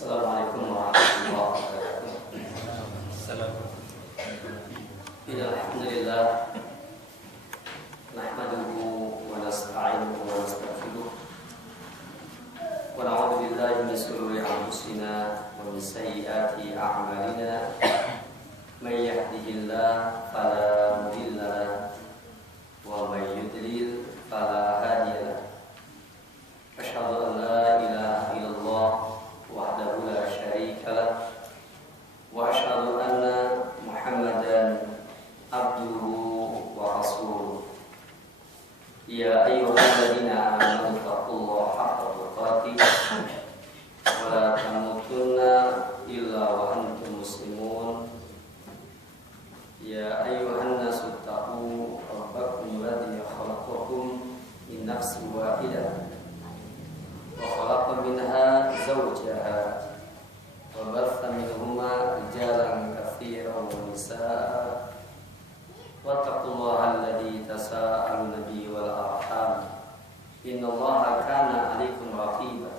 Assalamualaikum warahmatullahi wabarakatuh. Alhamdulillah, nahmaduhu wa nasta'inuhu wa nastaghfiruh wa na'udzu billahi min shururi anfusina wa min sayyiati a'malina. May yahdihillahu fala mudilla lahu wa may yudlil fala hadiya lahu. Asyhadu an la ilaha illallah wahdahu la syarika lah wa asyhadu anna Muhammadan abduhu wa rasuluh. Ya ayyuhalladzina amanu taqullaha haqqa tuqatih wa la tamutunna illa wa antum muslimun. Ya ayyuhan nasu taqu rabbakum alladzi khalaqakum min nafsin wahidah wa khalaqa minha zawjaha wa batha minhuma rijalan katsiran wa nisaa wattaqullaha alladzi tasaaluna bihi wal arham innallaha kana 'alaikum raqiba.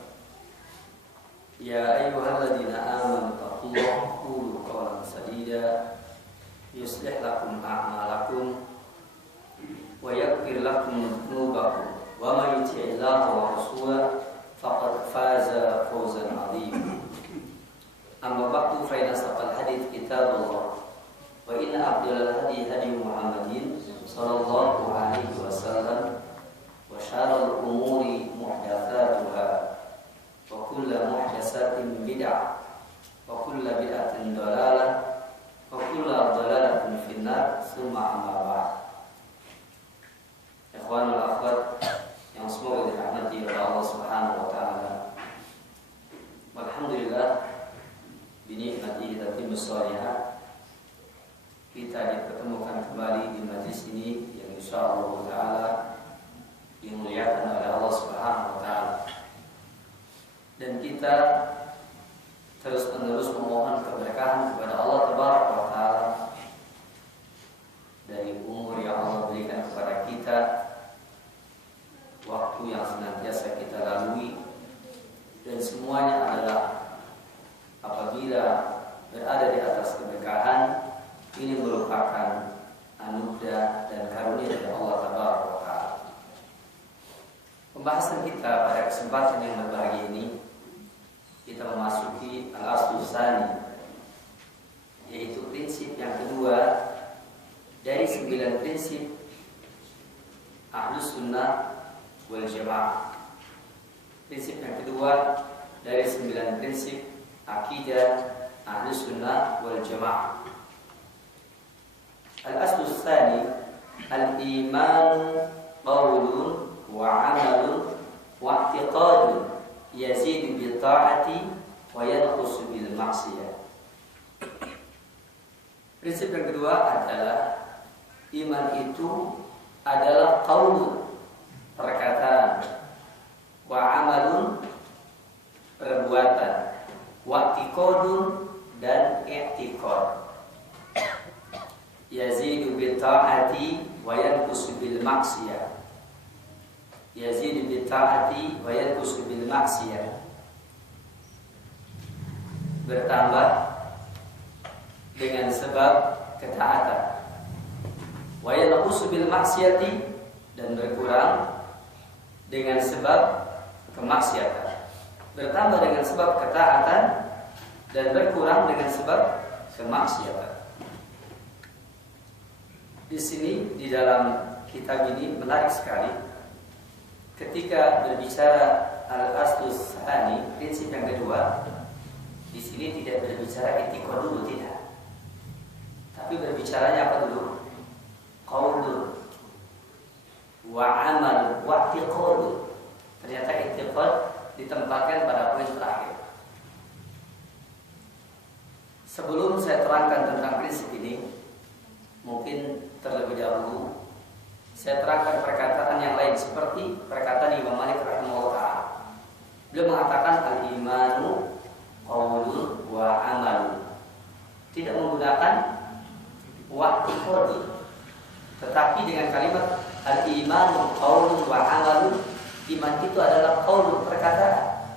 Ya ayyuhalladzina amanu taqullaha qulu qawlan sadida yuslih lakum a'malakum wa yaghfir lakum dhunubakum wa may yuti'illaha wa rasulahu faqad faza fawzan 'azima. Amma ba'du, fa inna asdaqal hadits kitabullah wa inna afdalal hadi hadi Muhammadin sallallahu alaihi wasallam wa syarrul umuri muhdatsatuha wa kullu muhdatsatin bid'ah wa kullu bid'atin dhalalah wa kullu dhalalatin finnar. Tsumma amma ba'd. Ikhwanul akhwat yang semoga dirahmati oleh Allah Subhanahu wa taala. Alhamdulillah, binikmati tatimmu shalihah, kita dipertemukan kembali di majlis ini yang insyaallah taala dimuliakan oleh Allah Subhanahu wa taala. Dan kita terus-menerus memohon keberkahan kepada Allah Tabaraka wa taala dari umur yang Allah berikan kepada kita, waktu yang senantiasa kita lalui, dan semuanya adalah apabila berada di atas keberkahan ini merupakan anugerah dan karunia dari Allah Tabaraka wa taala. Pembahasan kita pada kesempatan yang berbahagia ini, kita memasuki al-aslu tsani, yaitu prinsip yang kedua dari 9 prinsip Ahlus Sunnah wal Jamaah. Prinsip yang kedua dari 9 prinsip akidah Ahlus Sunnah wal Jamaah. Al-aslu tsani al-iman qaulun wa 'amalun wa i'tiqadun yazidu bi ta'ati wa yanqusu bil ma'siyah. Prinsip yang kedua adalah iman itu adalah qaulun, perkataan, wa amalun, perbuatan, wa i'tiqadun, dan i'tiqad. Yazidu bi ta'ati wa yanqusu bil ma'siyah. Yazidu bi ta'ati wa yanqusu bil ma'siyah. Bertambah dengan sebab ketaatan. Wa yanqusu bil ma'siyati, dan berkurang dengan sebab kemaksiatan. Bertambah dengan sebab ketaatan dan berkurang dengan sebab kemaksiatan. Di sini di dalam kitab ini menarik sekali ketika berbicara al-aslu tsani, prinsip yang kedua. Di sini tidak berbicara i'tiqad dulu, tidak. Tapi berbicaranya apa dulu? Qaulun wa amalun wa i'tiqadun. Ternyata i'tiqad ditempatkan pada poin terakhir. Sebelum saya terangkan tentang prinsip ini, mungkin terlebih dahulu saya terangkan perkataan yang lain seperti perkataan Imam Malik rahimahullah ta'ala. Beliau mengatakan al-imanu qaulun wa amalun. Tidak menggunakan wa i'tiqadun, tetapi dengan kalimat al-imanu qaulun wa amalun. Iman itu adalah qaulun, perkataan,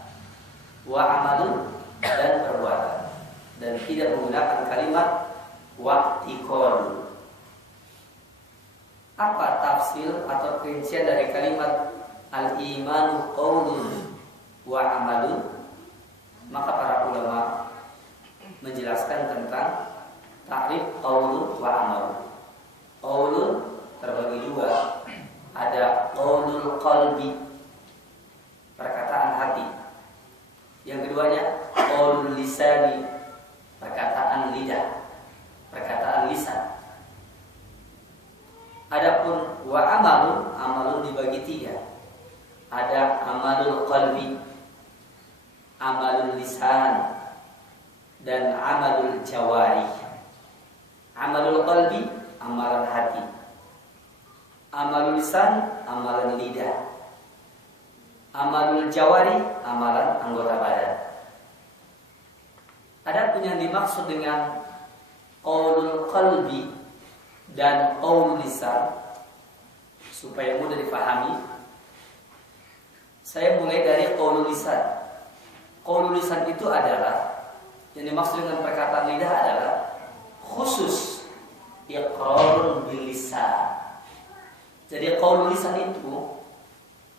wa amalun, dan perbuatan, dan tidak menggunakan kalimat wa'tiqad. Apa tafsir atau perincian dari kalimat al-imanu qaulun wa amalun? Maka para ulama menjelaskan tentang takrif qaulun wa amalun. Qaulun terbagi dua, ada qaulul qalbi, perkataan hati. Yang keduanya qaulul lisani, perkataan lidah, perkataan lisan. Adapun wa amalun, amalun dibagi tiga. Ada amalul qalbi, amalul lisan, dan amalul jawari. Amalul qalbi, amalan hati. Amalul lisan, amalan lidah. Amalul jawari, amalan anggota badan. Adapun yang dimaksud dengan qaulul qalbi dan qaulul lisan, supaya mudah dipahami, saya mulai dari qaulul lisan. Qaulul lisan itu adalah, yang dimaksud dengan perkataan lidah adalah khusus iqrarun bil lisan. Jadi qaulul lisan itu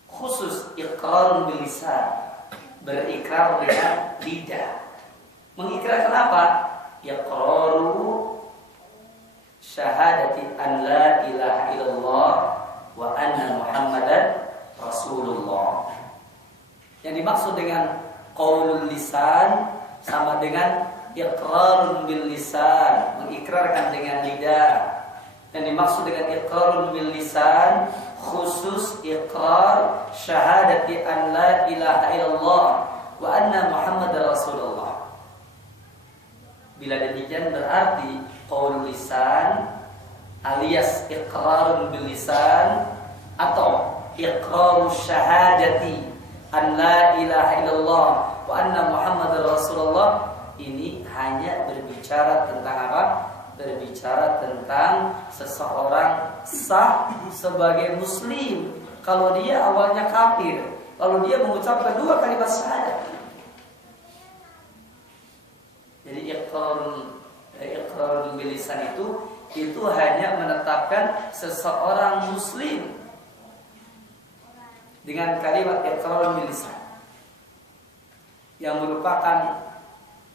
khusus iqrarun bil lisan, berikrar dengan lidah. Mengikrarkan apa? Iqraru syahadati an la ilaha illallah wa anna Muhammadan Rasulullah. Yang dimaksud dengan qaulul lisan sama dengan iqrarun bil lisan, mengikrarkan dengan lidah. Yang dimaksud dengan iqrarun bil lisan khusus iqrar syahadati an la ilaha illallah wa anna Muhammadar Rasulullah. Bila demikian berarti qaulul lisan alias iqrarun bil lisan atau iqraru syahadati an la ilaha illallah wa anna Muhammadar Rasulullah, ini hanya berbicara tentang apa? Berbicara tentang seseorang sah sebagai muslim kalau dia awalnya kafir, lalu dia mengucapkan dua kalimat syahadat. Jadi iqrarul bil lisan itu hanya menetapkan seseorang muslim dengan kalimat iqrarul bil lisan, yang merupakan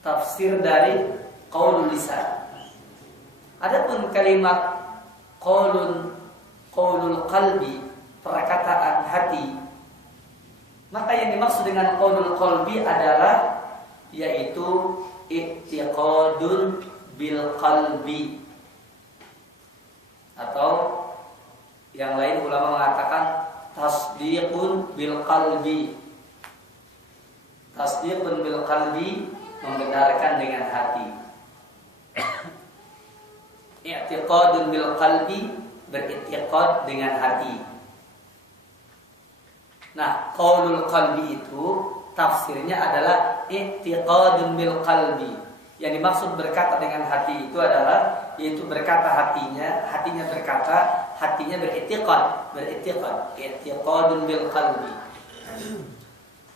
tafsir dari qaulul lisan. Adapun kalimat qaulul qalbi, perkataan hati, maka yang dimaksud dengan qaulul qalbi adalah yaitu i'tiqadun bil qalbi, atau yang lain ulama mengatakan tasdiqun bil qalbi. Tasdiqun bil qalbi, membenarkan dengan hati. I'tiqadun bil qalbi, beriktiqad dengan hati. Nah, qaulul qalbi itu tafsirnya adalah i'tiqadun bil qalbi. Yang dimaksud berkata dengan hati itu adalah yaitu berkata hatinya berkata, hatinya beriktiqad, i'tiqadun bil qalbi.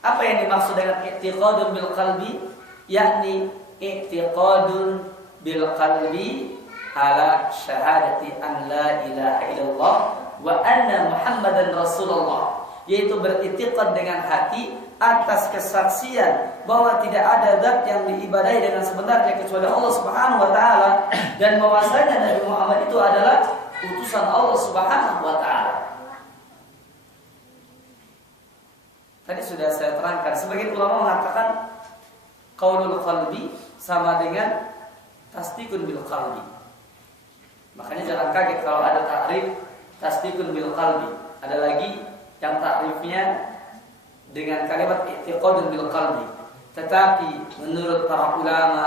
Apa yang dimaksud dengan i'tiqadun bil qalbi? Yakni i'tiqadun bil qalbi ala syahadati an la ilaha illallah wa anna Muhammadan Rasulullah, yaitu beriktiqad dengan hati atas kesaksian bahwa tidak ada zat yang diibadahi dengan sebenarnya kecuali Allah Subhanahu wa taala, dan bahwasanya Nabi Muhammad itu adalah utusan Allah Subhanahu wa taala. Tadi sudah saya terangkan, sebagian ulama mengatakan qaulul qalbi sama dengan tasdiqun bil qalbi. Makanya jangan kaget kalau ada takrif tasdiqun bil qalbi. Ada lagi yang takrifnya dengan kalimat i'tiqadun bil qalbi. Tetapi menurut para ulama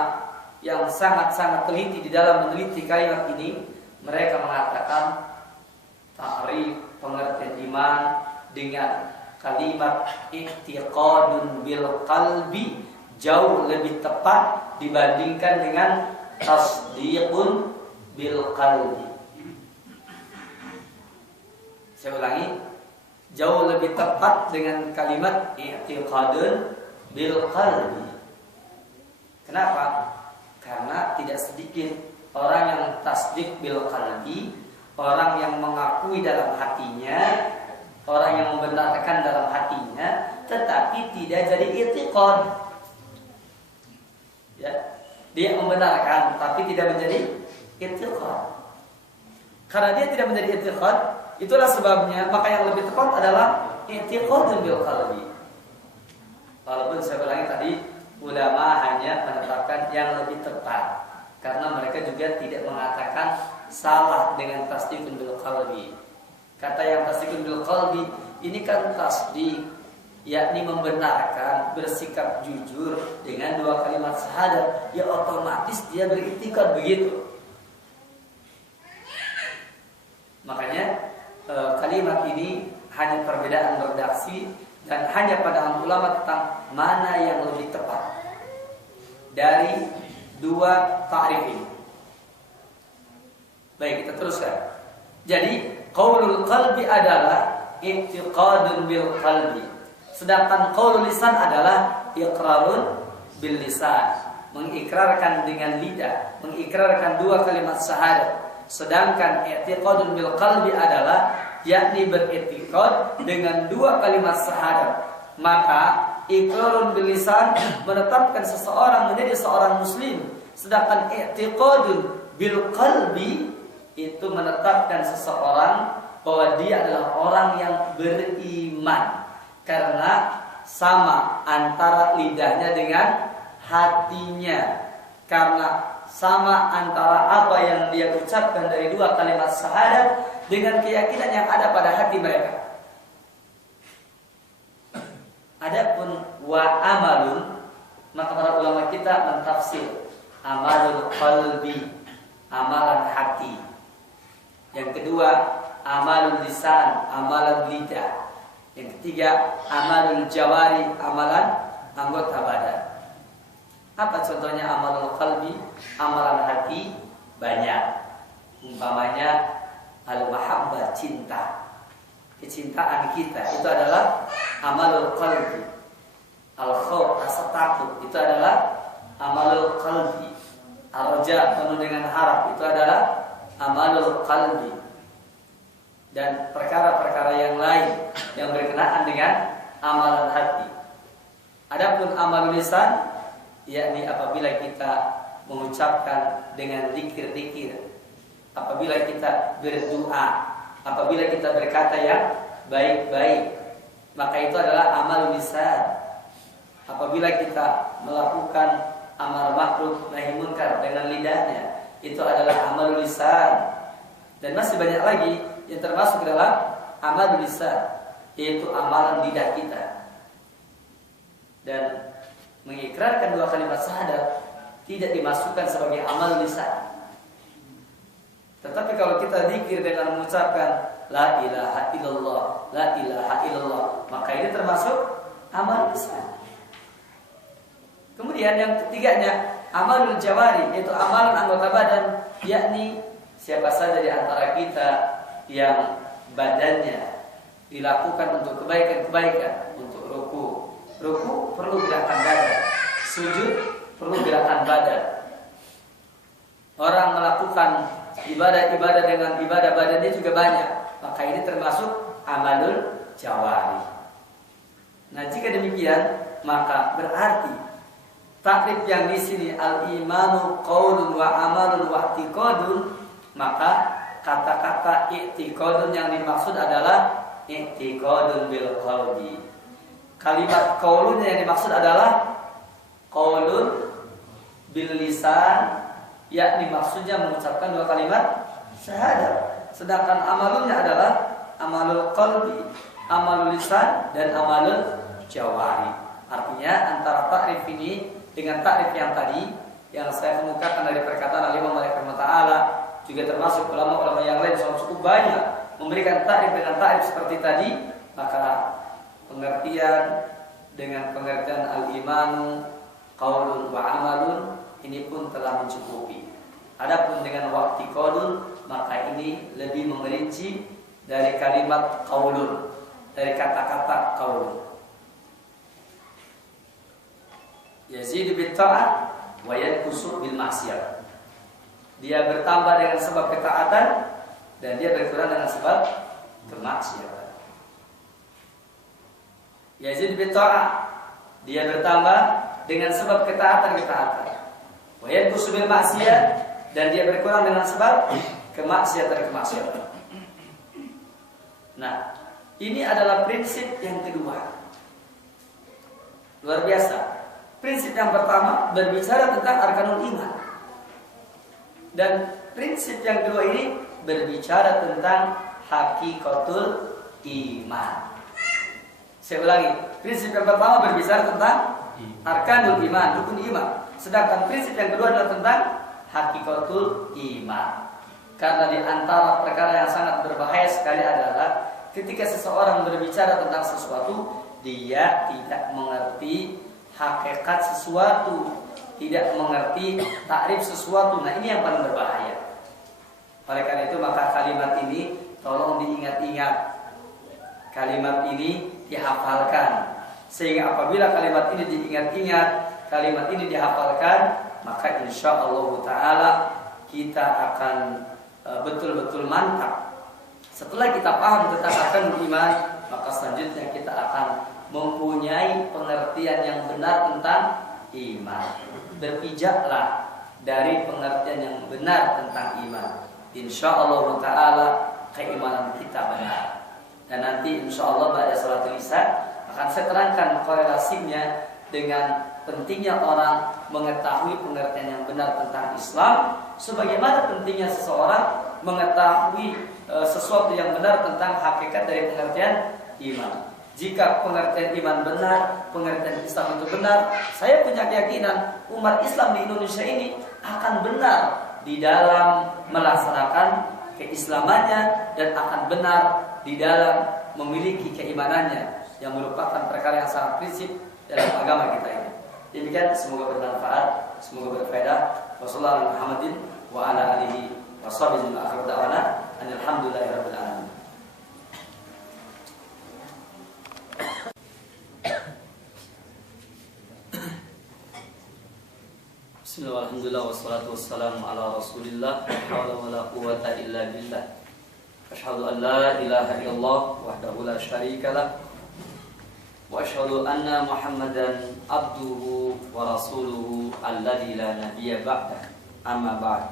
yang sangat-sangat teliti di dalam meneliti kalimat ini, mereka mengatakan takrif pengertian iman dengan kalimat i'tiqadun bil qalbi jauh lebih tepat dibandingkan dengan tasdiqun bil qalbi. Saya ulangi, jauh lebih tepat dengan kalimat i'tiqadun bil qalbi. Kenapa? Karena tidak sedikit orang yang tasdik bil qalbi, orang yang mengakui dalam hatinya, orang yang membenarkan dalam hatinya, tetapi tidak jadi i'tiqad. Ya, dia membenarkan tapi tidak menjadi i'tiqad. Karena dia tidak menjadi i'tiqad, itulah sebabnya maka yang lebih tepat adalah i'tiqadun bil qalbi. Walaupun saya ulangi tadi, ulama hanya menetapkan yang lebih tepat karena mereka juga tidak mengatakan salah dengan tasdikun bil qalbi. Kata yang tasdikun bil qalbi ini kan tasdik, yakni membenarkan, bersikap jujur dengan dua kalimat syahadat, ya otomatis dia beriktikad begitu. Makanya kalimat ini hanya perbedaan redaksi dan hanya pandangan ulama tentang mana yang lebih tepat dari dua ta'rif ini. Baik, kita teruskan. Jadi qaulul qalbi adalah i'tiqadun bil qalbi, sedangkan qaulul lisan adalah iqrarun bil lisan, mengikrarkan dengan lidah, mengikrarkan dua kalimat syahadat. Sedangkan i'tiqadun bil qalbi adalah yakni beriktikad dengan dua kalimat syahadat. Maka iqrarun bil lisan menetapkan seseorang menjadi seorang muslim, sedangkan i'tiqadun bil qalbi itu menetapkan seseorang bahwa dia adalah orang yang beriman, karena sama antara lidahnya dengan hatinya, karena sama antara apa yang dia ucapkan dari dua kalimat syahadat dengan keyakinan yang ada pada hati mereka. Adapun wa amalun, maka para ulama kita mentafsir amalul qalbi, amalan hati. Yang kedua, amalul lisan, amalan lidah. Yang ketiga, amalul jawari, amalan anggota badan. Apa contohnya amalul qalbi? Amalan hati banyak. Umpamanya al-mahabbah, cinta. Kecintaan kita itu adalah amalul qalbi. Al-khauf, rasa takut, itu adalah amalul qalbi. Al-raja, penuh dengan harap, itu adalah amalul qalbi. Dan perkara-perkara yang lain yang berkenaan dengan amalan hati. Adapun amal lisan, yakni apabila kita mengucapkan dengan zikir-zikir, apabila kita berdoa, apabila kita berkata yang baik-baik, maka itu adalah amal lisan. Apabila kita melakukan amal makruf nahi munkar dengan lidahnya, itu adalah amal lisan. Dan masih banyak lagi yang termasuk dalam amal lisan, yaitu amalan lidah kita. Dan mengikrarkan dua kalimat syahadat tidak dimasukkan sebagai amal lisan. Tetapi kalau kita zikir dengan mengucapkan la ilaha illallah, la ilaha illallah, maka ini termasuk amal lisan. Kemudian yang ketiganya, amalul jawari, yaitu amalan anggota badan, yakni siapa saja di antara kita yang badannya dilakukan untuk kebaikan-kebaikan, untuk ruku perlu gerakan badan, sujud perlu gerakan badan. Orang melakukan ibadah-ibadah dengan ibadah badannya juga banyak, maka ini termasuk amalul jawari. Nah, jika demikian, maka berarti takrif yang di sini al-imanu qaulun wa amalun wa i'tiqadun, maka kata-kata i'tiqadun yang dimaksud adalah i'tiqadun bil qalbi. Kalimat qaulun yang dimaksud adalah qaulun bil lisan, yakni maksudnya mengucapkan dua kalimat syahadat. Sedangkan amalunnya adalah amalul qalbi, amalul lisan, dan amalul jawari. Artinya antara takrif ini dengan takrif yang tadi yang saya kemukakan dari perkataan Al-Imam Malik rahimahullah, juga termasuk ulama-ulama yang lain yang cukup banyak memberikan takrif dengan takrif seperti tadi, maka pengertian dengan pengertian al-imanu qaulun wa amalun ini pun telah mencukupi. Adapun dengan wa'tiqadun, maka ini lebih merinci dari kalimat qaulun, dari kata-kata qaulun. Yazid bin ta'at wa yanqusu bil maksiyah. Dia bertambah dengan sebab ketaatan dan dia berkurang dengan sebab kemaksiatan. Yazid bi ta'ah, dia bertambah dengan sebab ketaatan. Wa yanqusu bil maksiyah, dan dia berkurang dengan sebab kemaksiatan. Nah, ini adalah prinsip yang kedua. Luar biasa. Prinsip yang pertama berbicara tentang arkanul iman. Dan prinsip yang kedua ini berbicara tentang hakikatul iman. Saya ulangi, prinsip yang pertama berbicara tentang arkanul iman, rukun iman. Sedangkan prinsip yang kedua adalah tentang hakikatul iman. Karena di antara perkara yang sangat berbahaya sekali adalah ketika seseorang berbicara tentang sesuatu, dia tidak mengerti hakikat sesuatu, tidak mengerti takrif sesuatu. Nah, ini yang paling berbahaya. Oleh karena itu maka kalimat ini tolong diingat-ingat. Kalimat ini dihafalkan. Sehingga apabila kalimat ini diingat-ingat, kalimat ini dihafalkan, maka insyaallah ta'ala kita akan betul-betul mantap. Setelah kita paham tentang arkanul iman, maka selanjutnya kita akan mempunyai pengertian yang benar tentang iman. Berpijaklah dari pengertian yang benar tentang iman. Insyaallah ta'ala keimanan kita benar. Dan nanti insyaallah pada salatul isya akan saya terangkan korelasinya dengan pentingnya orang mengetahui pengertian yang benar tentang Islam, sebagaimana pentingnya seseorang mengetahui sesuatu yang benar tentang hakikat dari pengertian iman. Jika pengertian iman benar, pengertian Islam itu benar, saya punya keyakinan umat Islam di Indonesia ini akan benar di dalam melaksanakan keislamannya dan akan benar di dalam memiliki keimanannya, yang merupakan perkara yang sangat prinsip dalam agama kita ini. Demikian, semoga bermanfaat, semoga berfaedah. Wassallallahu Muhammadin wa ala alihi wa sahbihi wa akhir da'wana alhamdulillahirabbil alamin. Bismillah, alhamdulillah, wassalatu wassalamu ala rasulillah, la hawla wa la quwwata illa billah. Asyhadu an la ilaha illallah wahdahu la syarika lah, wa asyhadu anna Muhammadan abduhu wa rasuluhu alladzi la nabiyya ba'dah. Amma ba'd.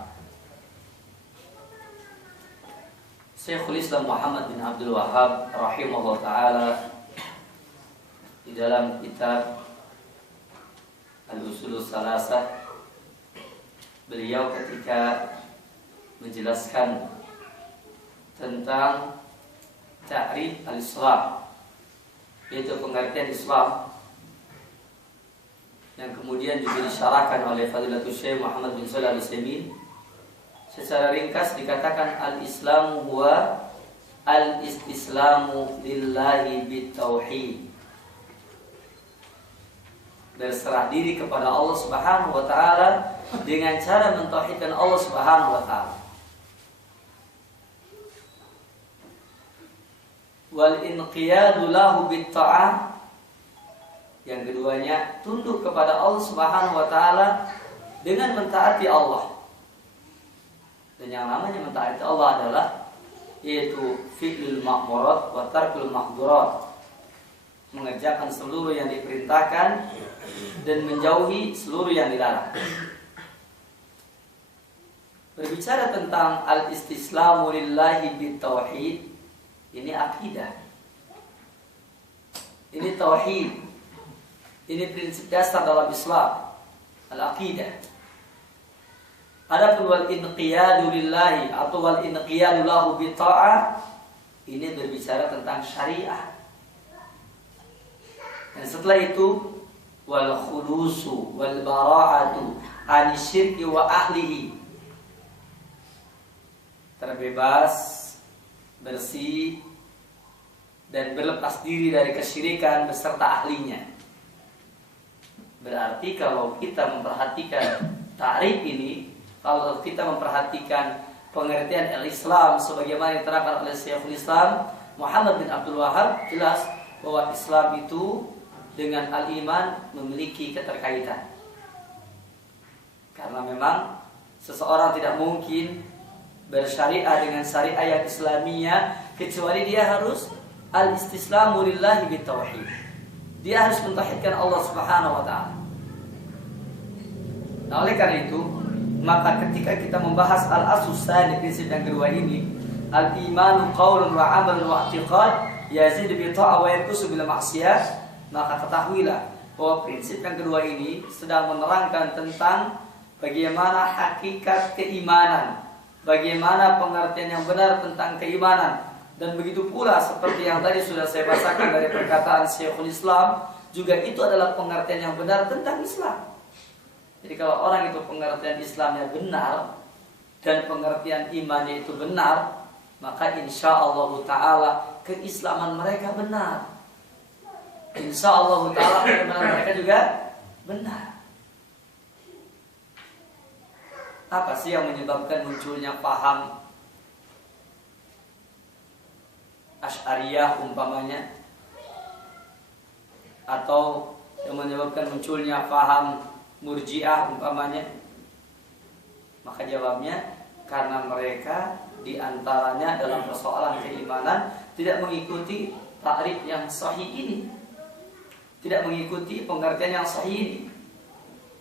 Syekhul Islam Muhammad bin Abdul Wahhab rahimahullah taala di dalam kitab Al-Usulus Salasah, beliau ketika menjelaskan tentang ta'rif al-Islam, yaitu pengertian Islam, yang kemudian juga disyarahkan oleh Fadilatul Syekh Muhammad bin Shalih Al-Utsaimin. Secara ringkas dikatakan al-Islamu huwa al-istislamu lillahi bitauhid, berserah diri kepada Allah Subhanahu wa taala dengan cara mentauhidkan Allah Subhanahu wa taala. Wal inqiyadu lahu bitta'ah, yang keduanya tunduk kepada Allah Subhanahu wa taala dengan mentaati Allah. Dan yang namanya mentaati Allah adalah yaitu fi'lul ma'murat wa tarkul mahdurat, mengerjakan seluruh yang diperintahkan dan menjauhi seluruh yang dilarang. Berbicara tentang al-istislamu lillahi bitauhid, ini akidah, ini tauhid, ini prinsip dasar dalam Islam, al-aqidah. Adapun wal inqiyadu lillahi atau wal inqiyadu lahu bi ta'ah, ini berbicara tentang syariah. Dan setelah itu wal khulusu wal bara'atu an syirki wa ahlihi, terbebas, bersih dan berlepas diri dari kesyirikan beserta ahlinya. Berarti kalau kita memperhatikan ta'rif ini, kalau kita memperhatikan pengertian al-Islam sebagaimana diterangkan oleh Syekhul Islam Muhammad bin Abdul Wahhab, jelas bahwa Islam itu dengan al-iman memiliki keterkaitan. Karena memang seseorang tidak mungkin bersyariah dengan syariah yang Islamiyah kecuali dia harus al-istislamu lillahi bitauhid. Dia harus mentauhidkan Allah Subhanahu wa taala. Nah, oleh karena itu, maka ketika kita membahas al-asus tsani, prinsip yang kedua ini, al-imanu qaulun wa amalun wa i'tiqad yazid bi ta'ah wa yanqusu bil ma'siyah, maka ketahuilah bahwa prinsip yang kedua ini sedang menerangkan tentang bagaimana hakikat keimanan, bagaimana pengertian yang benar tentang keimanan. Dan begitu pula seperti yang tadi sudah saya bacakan dari perkataan Syekhul Islam, juga itu adalah pengertian yang benar tentang Islam. Jadi kalau orang itu pengertian Islamnya benar dan pengertian imannya itu benar, maka insya Allah Ta'ala keislaman mereka benar. Insya Allah Ta'ala keimanan mereka juga benar. Apa sih yang menyebabkan munculnya paham Asy'ariyah umpamanya, atau yang menyebabkan munculnya paham Murji'ah umpamanya? Maka jawabnya karena mereka diantaranya dalam persoalan keimanan tidak mengikuti takrif yang sahih ini, tidak mengikuti pengertian yang sahih ini.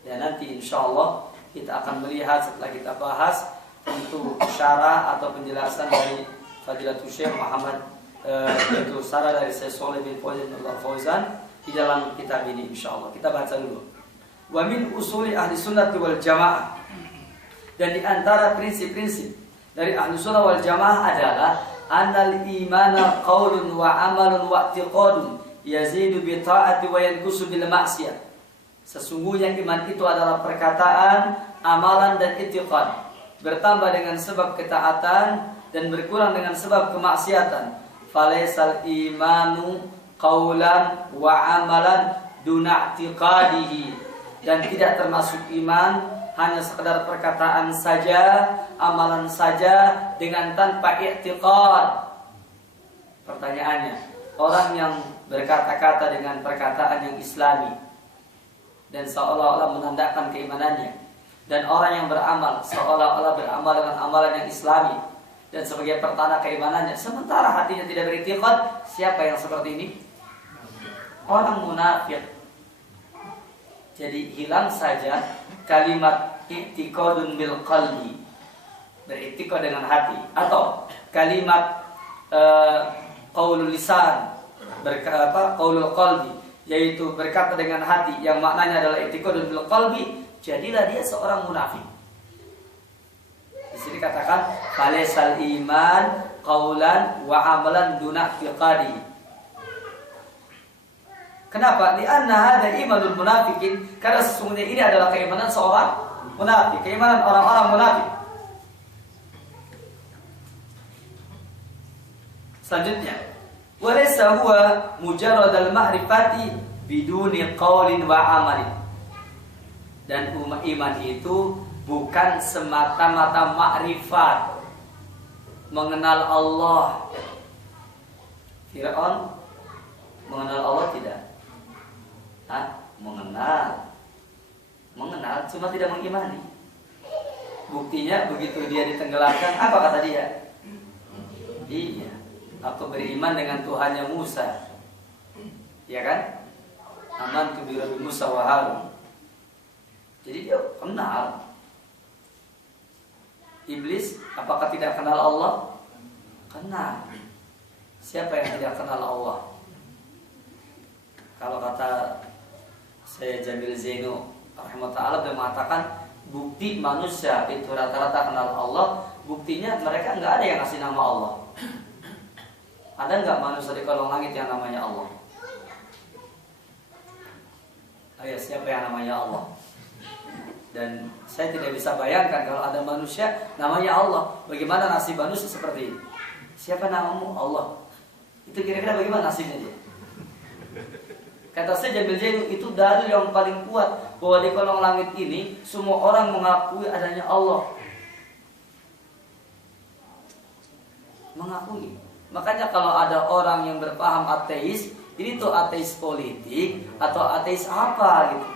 Dan nanti insya Allah kita akan melihat setelah kita bahas untuk syarah atau penjelasan dari Fadilatul Syekh Muhammad, itu syarah dari Syekh Shalih bin Fauzan di dalam kitab ini insya Allah. Kita baca dulu. Wa min usuli ahli sunnati wal jamaah, dan di antara prinsip-prinsip dari ahli sunnah wal jamaah adalah annal imana qaulun wa amalun wa i'tiqadun yazidu bi ta'ati wa yanqusu bil ma'siyah. Sesungguhnya iman itu adalah perkataan, amalan dan i'tiqad, bertambah dengan sebab ketaatan dan berkurang dengan sebab kemaksiatan. Falaisal imanu qaulan wa amalan duna i'tiqadihi, dan tidak termasuk iman hanya sekedar perkataan saja, amalan saja dengan tanpa i'tiqad. Pertanyaannya, orang yang berkata-kata dengan perkataan yang islami dan seolah-olah menandakan keimanannya, dan orang yang beramal seolah-olah beramal dengan amalan yang islami dan sebagai pertanda keimanannya, sementara hatinya tidak beriktikad, siapa yang seperti ini? Orang munafik. Jadi hilang saja kalimat i'tiqadun bil qalbi, beriktikad dengan hati, atau kalimat qaulul lisan, qaulul qalbi, yaitu berkata dengan hati yang maknanya adalah i'tiqadun bil qalbi, jadilah dia seorang munafik. Di sini katakan falaisal iman qaulan wa amalan duna i'tiqadi. Kenapa? Li'anna hadza imanul munafiqin, karena sesungguhnya ini adalah keimanan seorang munafik, keimanan orang-orang munafik. Selanjutnya, walaysa huwa mujarrad al-ma'rifati biduni qaulin wa amalin. Dan iman itu bukan semata-mata ma'rifat, mengenal Allah. Fir'aun mengenal Allah tidak? Mengenal, cuma tidak mengimani. Buktinya begitu dia ditenggelamkan, apa kata dia? Iya, aku beriman dengan Tuhannya Musa. Ya kan? Amantu bi Rabbi Musa wa Harun. Jadi dia kenal. Iblis apakah tidak kenal Allah? Kenal. Siapa yang tidak kenal Allah? Kalau kata saya Jamil Zainu rahimahullah, beliau mengatakan bukti manusia itu rata-rata kenal Allah, buktinya mereka nggak ada yang ngasih nama Allah. Ada nggak manusia di kolong langit yang namanya Allah? Ayo, siapa yang namanya Allah? Dan saya tidak bisa bayangkan kalau ada manusia namanya Allah. Bagaimana nasib manusia seperti ini? Siapa namamu? Allah. Itu kira-kira bagaimana nasibnya dia? Kata saya Jamil Zainu, itu dalil yang paling kuat bahwa di kolong langit ini semua orang mengakui adanya Allah. Mengakui. Makanya kalau ada orang yang berpaham ateis, ini tuh ateis politik atau ateis apa gitu.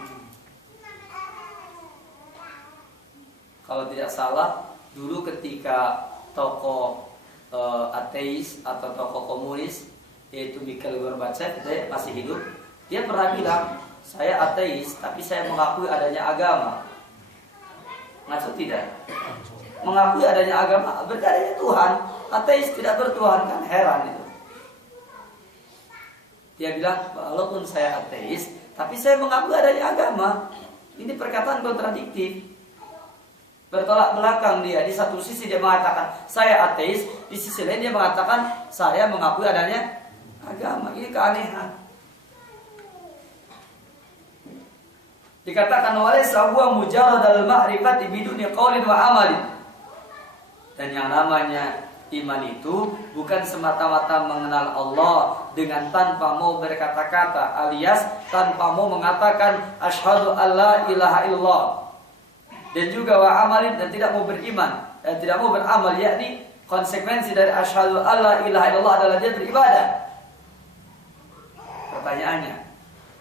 kalau tidak salah dulu ketika tokoh ateis atau tokoh komunis yaitu Mikhail Gorbachev itu masih hidup, dia pernah bilang, saya ateis tapi saya mengakui adanya agama. Maksud tidak? Mengakui adanya agama berarti adanya Tuhan. Ateis tidak bertuhan, kan heran itu. Dia bilang, walaupun saya ateis tapi saya mengakui adanya agama. Ini perkataan kontradiktif, bertolak belakang dia. Di satu sisi dia mengatakan saya ateis, di sisi lain dia mengatakan saya mengakui adanya agama. Ini keanehan. Dikatakan oleh sebuah mujarrad al-ma'rifat biduni qaulin wa amalin. Dan yang namanya iman itu bukan semata-mata mengenal Allah dengan tanpa mau berkata-kata, alias tanpa mau mengatakan asyhadu alla ilaha illallah, dan juga wa amalin, dan tidak mau beriman dan tidak mau beramal, yakni konsekuensi dari asyhadu alla ilaha illallah adalah dia beribadah. Pertanyaannya,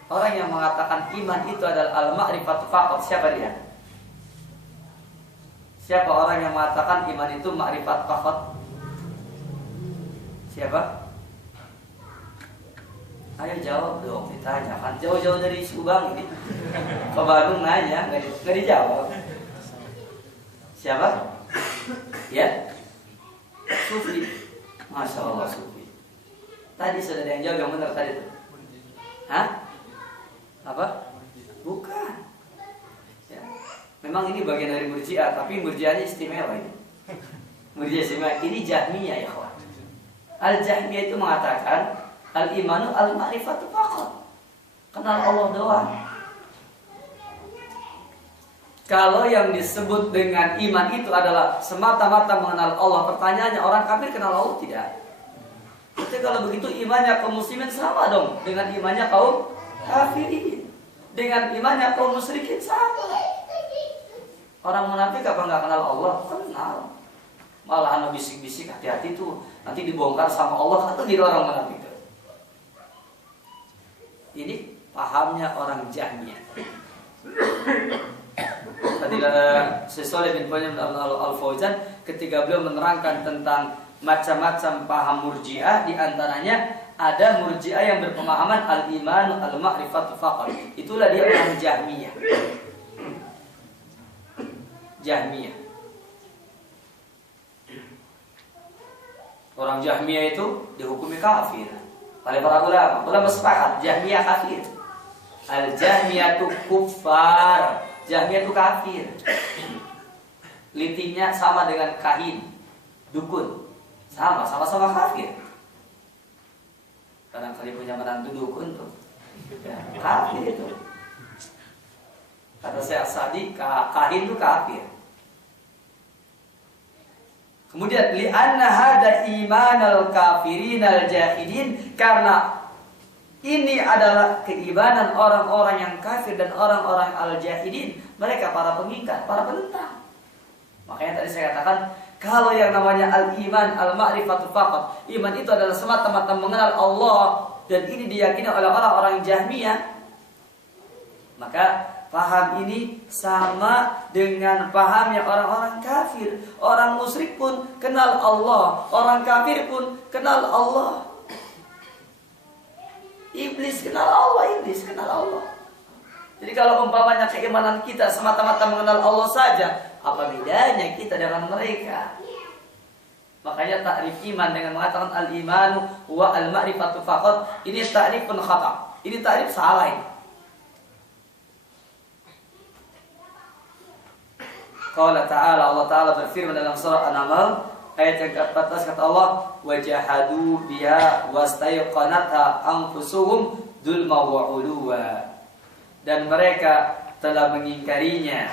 orang yang mengatakan iman itu adalah al-ma'rifatu faqat, siapa dia? Siapa orang yang mengatakan iman itu ma'rifat faqat? Siapa? Ayo jawab dong, ditanya kan jauh-jauh dari Subang ini ke Bandung nanya, nggak dijawab. Siapa? Ya? Sufi. Masya Allah, Sufi. Tadi sudah ada yang jawab, yang benar tadi itu. Hah? Apa? Bukan. Ya. Memang ini bagian dari Murji'ah, tapi Murji'ahnya istimewa ini. Murji'ah istimewa. Ini Jahmiyah ya, kawan. Al-Jahmiyah itu mengatakan al-imanu al-ma'rifatu faqat, kenal Allah doang. Kalau yang disebut dengan iman itu adalah semata-mata mengenal Allah, pertanyaannya orang kafir kenal Allah tidak? Jadi kalau begitu imannya kaum muslimin sama dong dengan imannya kaum kafirin, dengan imannya kaum musyrikin sama. Orang munafik apa nggak kenal Allah? Kenal. Malah anak bisik-bisik, hati-hati tuh, nanti dibongkar sama Allah, atau gitu orang munafik itu. Ini pahamnya orang Jahmiyah. Tadi Syekh Shalih bin Fauzan Al-Fauzan ketika beliau menerangkan tentang macam-macam paham Murji'ah, di antaranya ada Murji'ah yang berpemahaman al-iman al-ma'rifatu faqat. Itulah dia orang Jahmiyah. Jahmiyah. Orang Jahmiyah itu dihukumi kafir oleh para ulama. Ulama sepakat Jahmiyah kafir. Al-Jahmiyah itu kufar. Jahmiyah itu kafir. Litinya sama dengan kahin, dukun. Sama-sama kafir. Kadang-kali punya menantu dukun tuh. Ya, kafir itu. Kata Syekh Sa'di, kahin itu kafir. Kemudian li'anna hada imanal kafirin al jahilin, karena ini adalah keimanan orang-orang yang kafir dan orang-orang al jahilin, mereka para pengingkar, para penentang. Makanya tadi saya katakan kalau yang namanya al-iman al-ma'rifatu faqat, iman itu adalah semata-mata mengenal Allah, dan ini diyakini oleh orang-orang Jahmiyah, maka paham ini sama dengan pahamnya orang-orang kafir. Orang musyrik pun kenal Allah, orang kafir pun kenal Allah. Iblis kenal Allah, iblis kenal Allah. Jadi kalau umpamanya keimanan kita semata-mata mengenal Allah saja, apa bedanya kita dengan mereka? Makanya takrif iman dengan mengatakan al-imanu wa al-ma'rifatu faqat, ini takrif pun khata. Ini takrif salah ini. Qala ta'ala, Allah Ta'ala berfirman dalam surah An-Naml ayat yang ke-14, kata Allah, wajahadu biha wastayqanatha anfusuhum dzulma wa 'uluwa. Dan mereka telah mengingkarinya,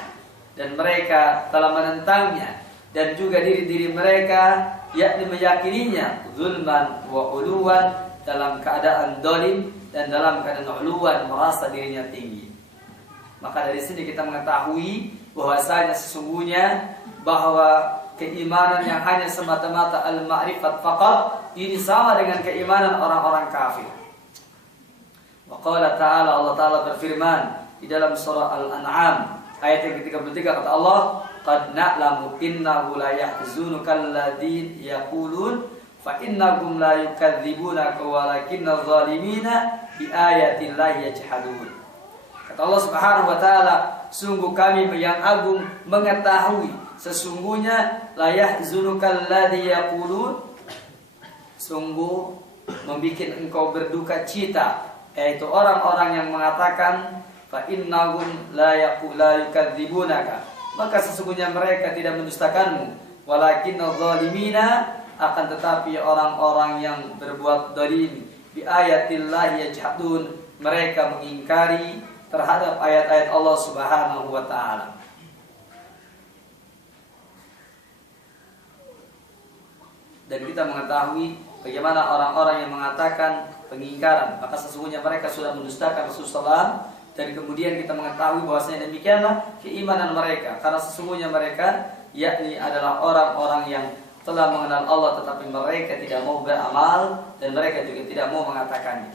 dan mereka telah menentangnya, dan juga diri-diri mereka yakni meyakininya zulman wa 'uluwan, dalam keadaan dolim dan dalam keadaan 'uluwan, merasa dirinya tinggi. Maka dari sini kita mengetahui bahwasanya sesungguhnya bahwa keimanan yang hanya semata-mata al-ma'rifat faqat ini sama dengan keimanan orang-orang kafir. Wa qala ta'ala, Allah Ta'ala berfirman di dalam surah Al-An'am Ayat yang ke-33 kata Allah, qad na'lamu innahu la yahzunukal ladzina yaqulun fa innahum la yukadzibunaka walakinnadh dhalimina bi ayatillahi yajhadun. Kata Allah Subhanahu wa taala, sungguh kami yang agung mengetahui sesungguhnya la yahzunukal ladzina yaqulun, sungguh membikin engkau berduka cita, yaitu orang-orang yang mengatakan fa innahum la yukadzibunaka, maka sesungguhnya mereka tidak mendustakanmu, walakinnadz dhalimina, akan tetapi orang-orang yang berbuat zalim bi ayatillahi yajhadun, mereka mengingkari terhadap ayat-ayat Allah Subhanahu wa taala. Dan kita mengetahui bagaimana orang-orang yang mengatakan pengingkaran, maka sesungguhnya mereka sudah mendustakan Rasulullah. Dan kemudian kita mengetahui bahwasanya demikianlah keimanan mereka, karena sesungguhnya mereka yakni adalah orang-orang yang telah mengenal Allah, tetapi mereka tidak mau beramal dan mereka juga tidak mau mengatakannya.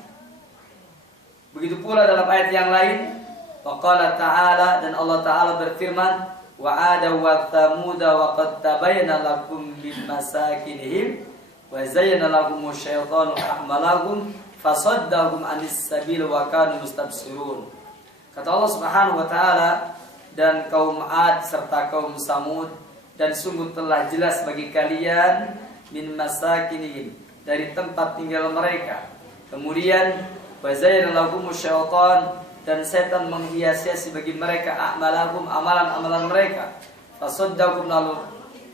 Begitu pula dalam ayat yang lain, waqala ta'ala, dan Allah Ta'ala berfirman, wa'ada wa thamuda wa qad tabayyana lakum min masakinihim wa zayyana lahumus syaitanu a'malahum fasaddahum 'anis sabil wa kanu mustabsirun. Kata Allah Subhanahu wa taala, dan kaum 'Ad serta kaum Samud, dan sungguh telah jelas bagi kalian min masakinihim, dari tempat tinggal mereka. Kemudian wa zayyana lahumus syaitan, dan setan menghias-hiasi bagi mereka a'malahum, amalan-amalan mereka. Fasaddahum, lalu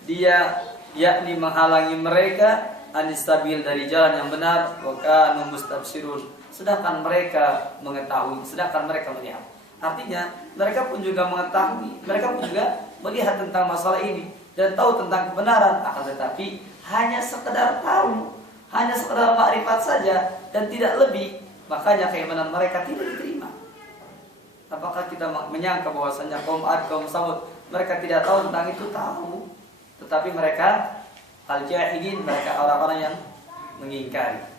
dia yakni menghalangi mereka anis sabil, dari jalan yang benar, wa kanu mustabsirun, sedangkan mereka mengetahui, sedangkan mereka melihat. Artinya mereka pun juga mengetahui, mereka pun juga melihat tentang masalah ini dan tahu tentang kebenaran, akan tetapi hanya sekedar tahu, hanya sekedar makrifat saja dan tidak lebih. Makanya keimanan mereka tidak diterima. Apakah kita menyangka bahwasanya kaum 'Ad, kaum Samud mereka tidak tahu tentang itu? Tahu, tetapi mereka al-jahilin, mereka orang-orang yang mengingkari.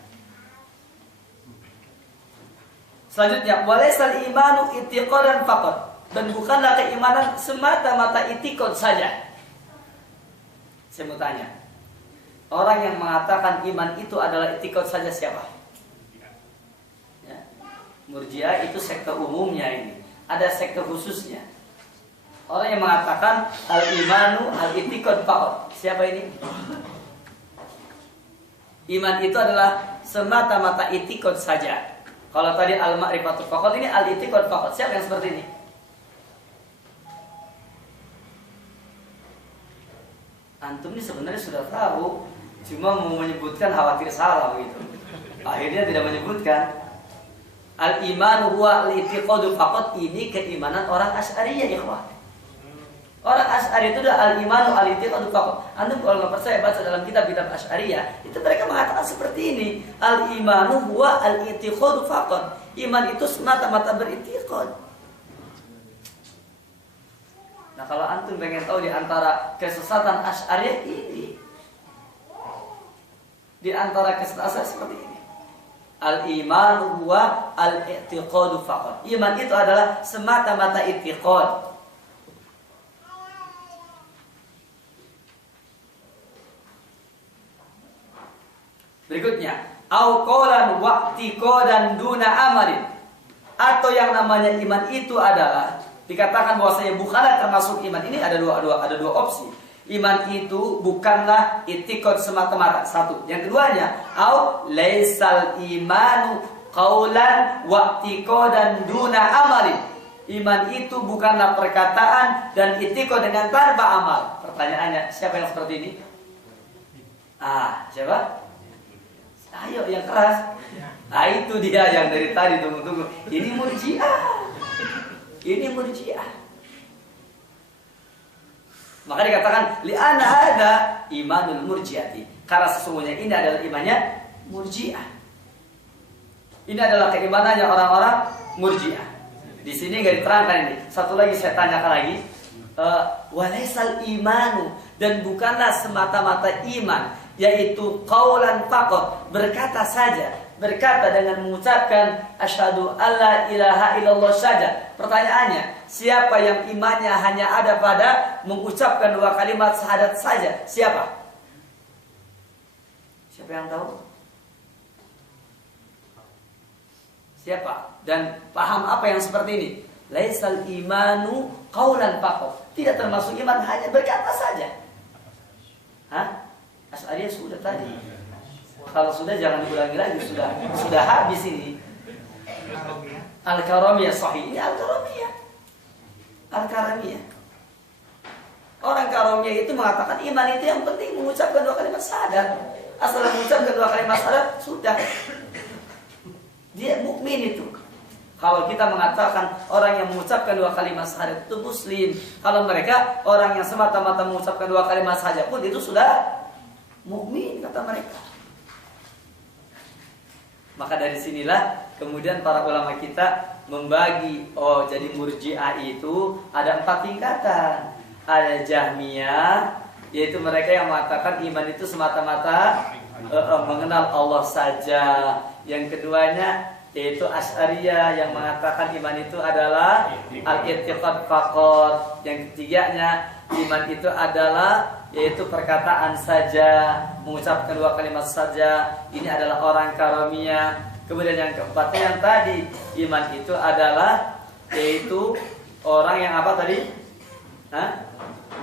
Selanjutnya, walaysal imanu i'tiqadan faqat, dan bukanlah keimanan semata-mata i'tiqad saja. Saya mau tanya, orang yang mengatakan iman itu adalah i'tiqad saja siapa? Ya. Murji'ah itu sekte umumnya ini, ada sekte khususnya. Orang yang mengatakan al-imanu al-i'tiqad faqat, siapa ini? Iman itu adalah semata-mata i'tiqad saja. Kalau tadi al-ma'rifatu faqat, ini al-i'tiqad faqat. Siapa yang seperti ini? Antum ini sebenarnya sudah tahu, cuma mau menyebutkan khawatir salah begitu. Akhirnya tidak menyebutkan. Al-imanu huwa al-i'tiqadu faqat, ini keimanan orang Asy'ariyah, ya ikhwan. Orang Asy'ari itu adalah al-imanu al-i'tiqadu faqat. Antum kalau nggak percaya baca dalam kitab-kitab Asy'ariyah, itu mereka mengatakan seperti ini. Al-imanu huwa al-i'tiqadu faqat. Iman itu semata-mata beri'tiqad. Nah, kalau antum pengen tahu di antara kesesatan Asy'ariyah ini, di antara kesesatan seperti ini. Al-imanu huwa al-i'tiqadu faqat. Iman itu adalah semata-mata i'tiqad. Berikutnya, au qawlan wa'tiqadan duna amalin, atau yang namanya iman itu adalah dikatakan bahwasanya bukanlah termasuk iman. Ini ada dua opsi. Iman itu bukanlah i'tiqad semata-mata. Satu. Yang keduanya, au laisal imanu qawlan wa'tiqadan duna amalin. Iman itu bukanlah perkataan dan i'tiqad dengan tanpa amal. Pertanyaannya, siapa yang seperti ini? Siapa? Ayo yang keras. Itu dia yang dari tadi tunggu. Ini Murji'ah. Ini Murji'ah. Maka dikatakan li'anna hadza imanul murji'ati, karena sesungguhnya ini adalah imannya Murji'ah. Ini adalah keimanannya orang-orang Murji'ah. Di sini enggak diterangkan ini. Satu lagi saya tanyakan lagi. Walaisal imanu, dan bukanlah semata-mata iman, yaitu qaulan faqat, berkata saja, berkata dengan mengucapkan asyhadu alla ilaha illallah saja. Pertanyaannya, siapa yang imannya hanya ada pada mengucapkan 2 kalimat syahadat saja? Siapa? Siapa yang tahu? Siapa? Dan paham apa yang seperti ini? Laisal imanu qaulan faqat. Tidak termasuk iman hanya berkata saja. Hah? Asy'ariyah sudah tadi. Kalau sudah jangan diulangi lagi, sudah habis ini. Al-Karamiyah sahih, ini Al-Karamiyah. Al-Karamiyah. Orang Karamiyah itu mengatakan iman itu yang penting mengucapkan 2 kalimat syahadat. Asal mengucapkan 2 kalimat syahadat sudah. Dia mukmin itu. Kalau kita mengatakan orang yang mengucapkan 2 kalimat syahadat itu muslim, kalau mereka orang yang semata-mata mengucapkan 2 kalimat saja pun itu sudah mukmin kata mereka. Maka dari sinilah kemudian para ulama kita membagi, jadi Murji'ah itu ada 4 tingkatan. Ada Jahmiyah, yaitu mereka yang mengatakan iman itu semata-mata mengenal Allah saja. Yang keduanya yaitu Asy'ariyah yang mengatakan iman itu adalah al-i'tiqad faqat. Yang ketiganya iman itu adalah yaitu perkataan saja, mengucapkan 2 kalimat saja. Ini adalah orang Karamiyah. Kemudian yang keempatnya yang tadi, iman itu adalah yaitu orang yang apa tadi?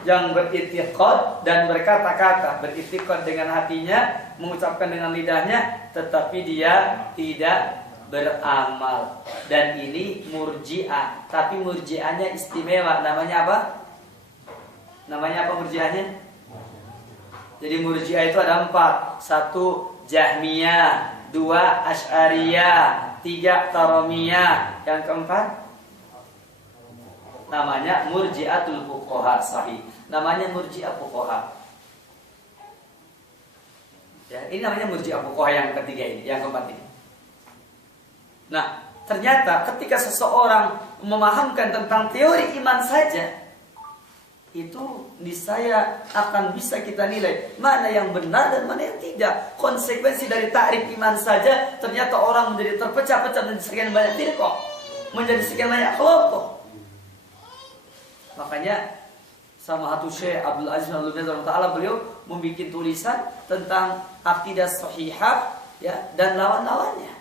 Yang beriktikad dan berkata-kata. Beriktikad dengan hatinya, mengucapkan dengan lidahnya, tetapi dia tidak beramal. Dan ini Murji'ah. Tapi Murji'ahnya istimewa. Namanya apa? Namanya apa Murji'ahnya? Jadi Murji'ah itu ada 4. 1 Jahmiyah, 2 Asy'ariyah, 3 Karamiyah. Yang keempat namanya Murji'atul Fuqaha sahih. Namanya Murji'ah Fuqaha. Ya, ini namanya Murji'ah Fuqaha yang ketiga ini, yang keempat ini. Nah, ternyata ketika seseorang memahamkan tentang teori iman saja, itu niscaya akan bisa kita nilai mana yang benar dan mana yang tidak. Konsekuensi dari takrif iman saja, ternyata orang menjadi terpecah-pecah menjadi sekian banyak firqah, menjadi sekian banyak kelompok. Makanya sama satu Syekh Abdul Aziz Al-Ghazali taala beliau membuat tulisan tentang akidah sahihah ya dan lawan-lawannya.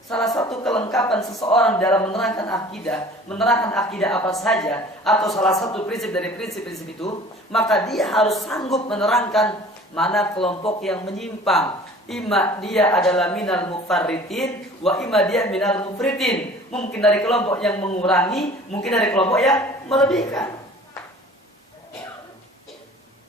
Salah satu kelengkapan seseorang dalam menerangkan akidah apa saja, atau salah satu prinsip dari prinsip-prinsip itu, maka dia harus sanggup menerangkan mana kelompok yang menyimpang. Ima dia adalah minal mufarritin, wa ima dia minal mufritin. Mungkin dari kelompok yang mengurangi, mungkin dari kelompok yang melebihkan.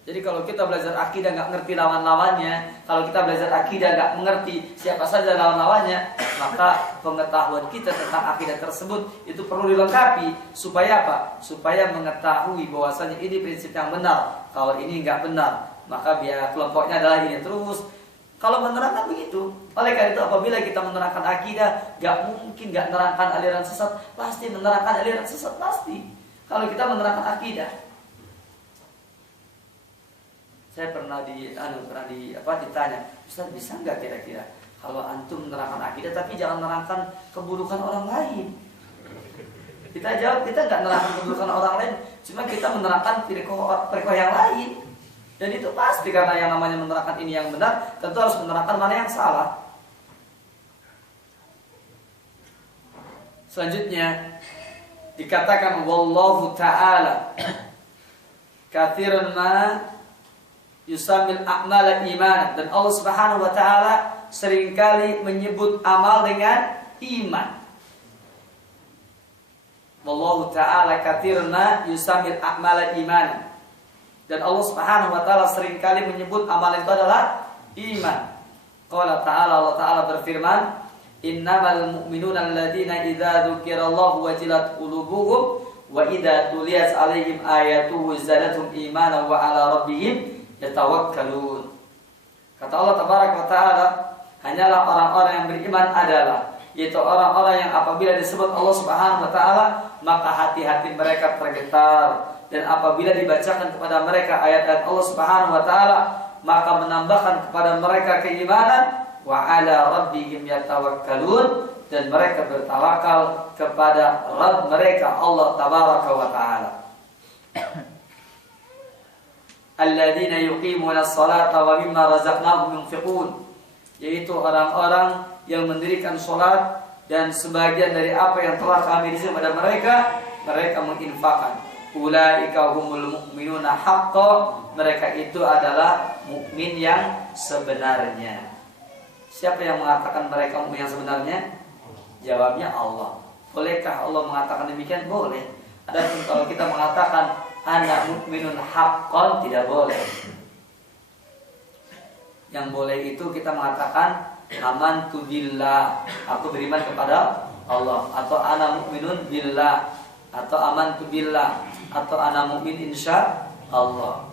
Jadi kalau kita belajar akidah nggak ngerti lawan-lawannya, kalau kita belajar akidah nggak mengerti siapa saja lawan-lawannya, maka pengetahuan kita tentang akidah tersebut itu perlu dilengkapi. Supaya apa? Supaya mengetahui bahwasanya ini prinsip yang benar, kalau ini nggak benar, maka biar kelompoknya adalah ini terus. Kalau menerangkan begitu, oleh karena itu apabila kita menerangkan akidah, nggak mungkin nggak menerangkan aliran sesat, pasti menerangkan aliran sesat pasti. Kalau kita menerangkan akidah. Saya pernah ditanya, Ustaz bisa nggak kira-kira kalau antum menerangkan akidah tapi jangan menerangkan keburukan orang lain? Kita jawab, kita nggak menerangkan keburukan orang lain, cuma kita menerangkan firqah yang lain. Dan itu pasti karena yang namanya menerangkan ini yang benar, tentu harus menerangkan mana yang salah. Selanjutnya dikatakan wallahu ta'ala katsirun ma yusamil a'mal iman, dan Allah Subhanahu wa taala seringkali menyebut amal dengan iman. Wallahu taala katsirna yusamil a'mal iman, dan Allah Subhanahu wa taala seringkali menyebut amal itu adalah iman. Qala ta'ala, Allah taala berfirman, innamal mu'minuna alladziina idza dzukirallahu wajilat qulubuhum wa idza tuliyat 'alaihim ayatuhu zadatuhum imanan wa 'ala rabbihim yatawakkalun. Kata Allah tabaraka wa taala, hanyalah orang-orang yang beriman adalah, yaitu orang-orang yang apabila disebut Allah Subhanahu wa taala, maka hati-hati mereka tergetar, dan apabila dibacakan kepada mereka ayat-ayat Allah Subhanahu wa taala, maka menambahkan kepada mereka keimanan, wa ala rabbihim yatawakkalun, dan mereka bertawakal kepada Rabb mereka Allah Tabaraka wa Ta'ala. Alladzina yuqimuna as-salata wa mimma razaqnahum yunfiqun, yaitu orang-orang yang mendirikan salat dan sebagian dari apa yang telah kami rizki pada mereka, mereka menginfakkan. Ulaika humul mu'minuna haqqan, mereka itu adalah mukmin yang sebenarnya. Siapa yang mengatakan mereka mukmin yang sebenarnya? Jawabnya Allah. Bolehkah Allah mengatakan demikian? Boleh. Adapun kalau kita mengatakan ana mukminun haqqan, tidak boleh. Yang boleh itu kita mengatakan amantu billah, aku beriman kepada Allah, atau ana mukminun billah, atau amantu billah, atau ana mukmin insya Allah.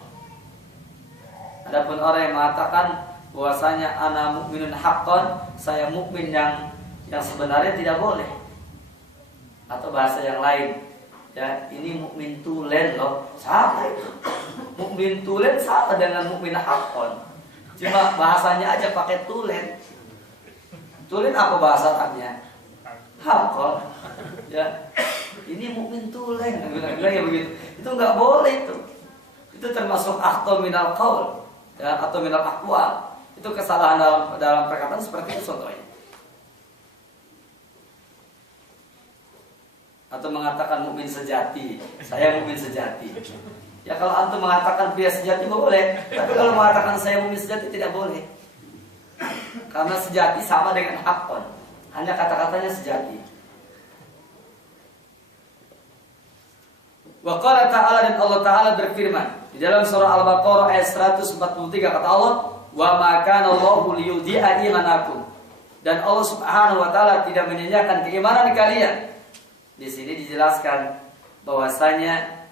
Adapun orang yang mengatakan bahwasanya ana mukminun haqqan, saya mukmin yang sebenarnya, tidak boleh. Atau bahasa yang lain, ya, ini mukmin tulen loh. Sama itu. Mukmin tulen sama dengan mukmin haqqan. Cuma bahasanya aja pakai tulen. Tulen apa bahasa Arabnya? Haqqan. Ya. Ini mukmin tulen, bilang ya begitu. Itu enggak boleh itu. Itu termasuk akhta minal qaul, ya, atau minal aqwal. Itu kesalahan dalam perkataan seperti itu contohnya. Atau mengatakan mukmin sejati, saya mukmin sejati. Ya kalau antum mengatakan pria sejati boleh, tapi kalau mengatakan saya mukmin sejati tidak boleh. Karena sejati sama dengan haqqan, hanya kata-katanya sejati. Wa qala ta'ala, dan Allah Ta'ala berfirman di dalam surah Al-Baqarah ayat 143, kata Allah, wa ma kana Allahu liyudhi'a imanakum, dan Allah Subhanahu wa Ta'ala tidak menyanyiakan keimanan kalian. Di sini dijelaskan bahwasanya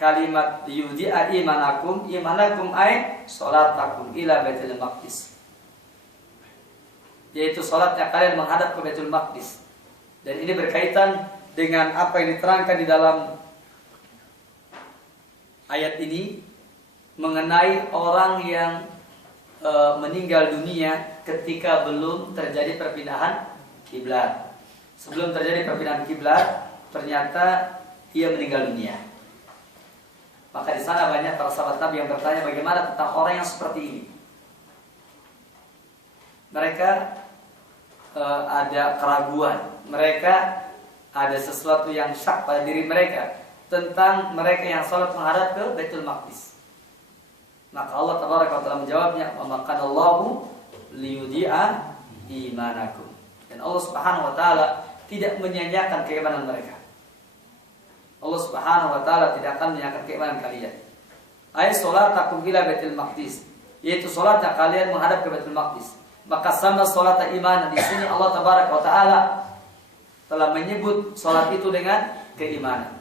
kalimat liyudhi'a imanakum, imanakum ay salatakum ila Baitul Maqdis, yaitu salatnya kalian menghadap ke Baitul Maqdis. Dan ini berkaitan dengan apa yang diterangkan di dalam ayat ini mengenai orang yang meninggal dunia ketika belum terjadi perpindahan kiblat. Sebelum terjadi perpindahan kiblat, ternyata ia meninggal dunia. Maka di sana banyak para sahabat Nabi yang bertanya bagaimana tentang orang yang seperti ini. Mereka ada keraguan, mereka ada sesuatu yang syak pada diri mereka tentang mereka yang salat menghadap ke Baitul Maqdis. Maka Allah Tabaraka wa Ta'ala menjawabnya, wa makanallahu liyudhi'a imanakum. Dan Allah Subhanahu wa Ta'ala tidak menyanyiakan keimanan mereka. Allah Subhanahu wa Ta'ala tidak akan menyanyiakan keimanan kalian. Ay salatakum ila Baitul Maqdis, yaitu salatnya kalian menghadap ke Baitul Maqdis. Maka sama salat iman, di sini Allah Tabaraka wa Ta'ala telah menyebut salat itu dengan keimanan.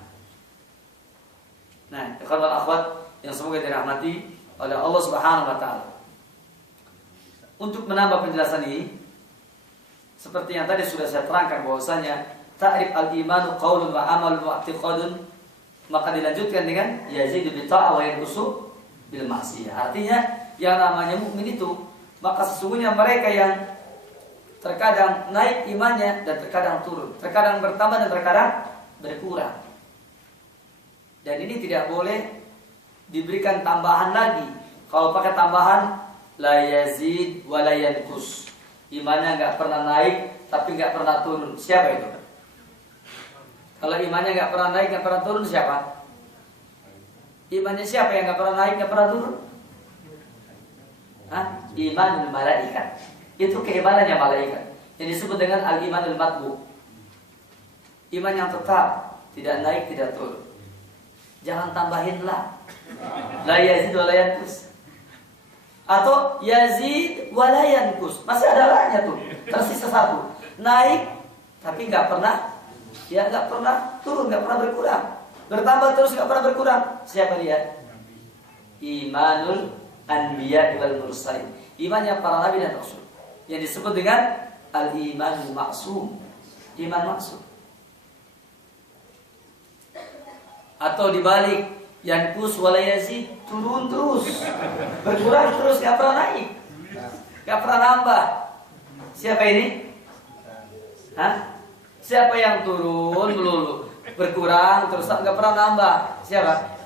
Nah, ikhwan wal akhwat yang semoga dirahmati oleh Allah Subhanahu wa Ta'ala. Untuk menambah penjelasan ini, seperti yang tadi sudah saya terangkan bahwasanya ta'rif al-imanu qaulun wa amalun wa i'tiqadun, maka dilanjutkan dengan yazidu bi ta'ah wa yanqusu bil ma'siyah. Artinya yang namanya mukmin itu, maka sesungguhnya mereka yang terkadang naik imannya dan terkadang turun, terkadang bertambah dan terkadang berkurang. Dan ini tidak boleh diberikan tambahan lagi. Kalau pakai tambahan, la yazid wa la yanqus, imannya nggak pernah naik tapi nggak pernah turun. Siapa itu? Kalau imannya nggak pernah naik nggak pernah turun, siapa? Imannya siapa yang nggak pernah naik nggak pernah turun? Imanul malaikat. Itu keimanannya malaikat, yang disebut dengan al-imanul matbu. Iman yang tetap, tidak naik tidak turun. Jangan tambahin la yazid wa la yanqus, atau yazid wa la yanqus, masih ada la-nya tuh, tersisa satu. Naik tapi nggak pernah, ya nggak pernah turun, nggak pernah berkurang, bertambah terus nggak pernah berkurang. Siapa dia? Imanul anbiya wal mursalin, imannya para nabi dan rasul, yang disebut dengan al-imanul maksum, iman maksum. Atau dibalik, yanqus wa la yazid, turun terus, berkurang terus, nggak pernah naik, nggak pernah nambah. Siapa ini? Hah? Siapa yang turun melulu, berkurang terus nggak pernah nambah? Siapa?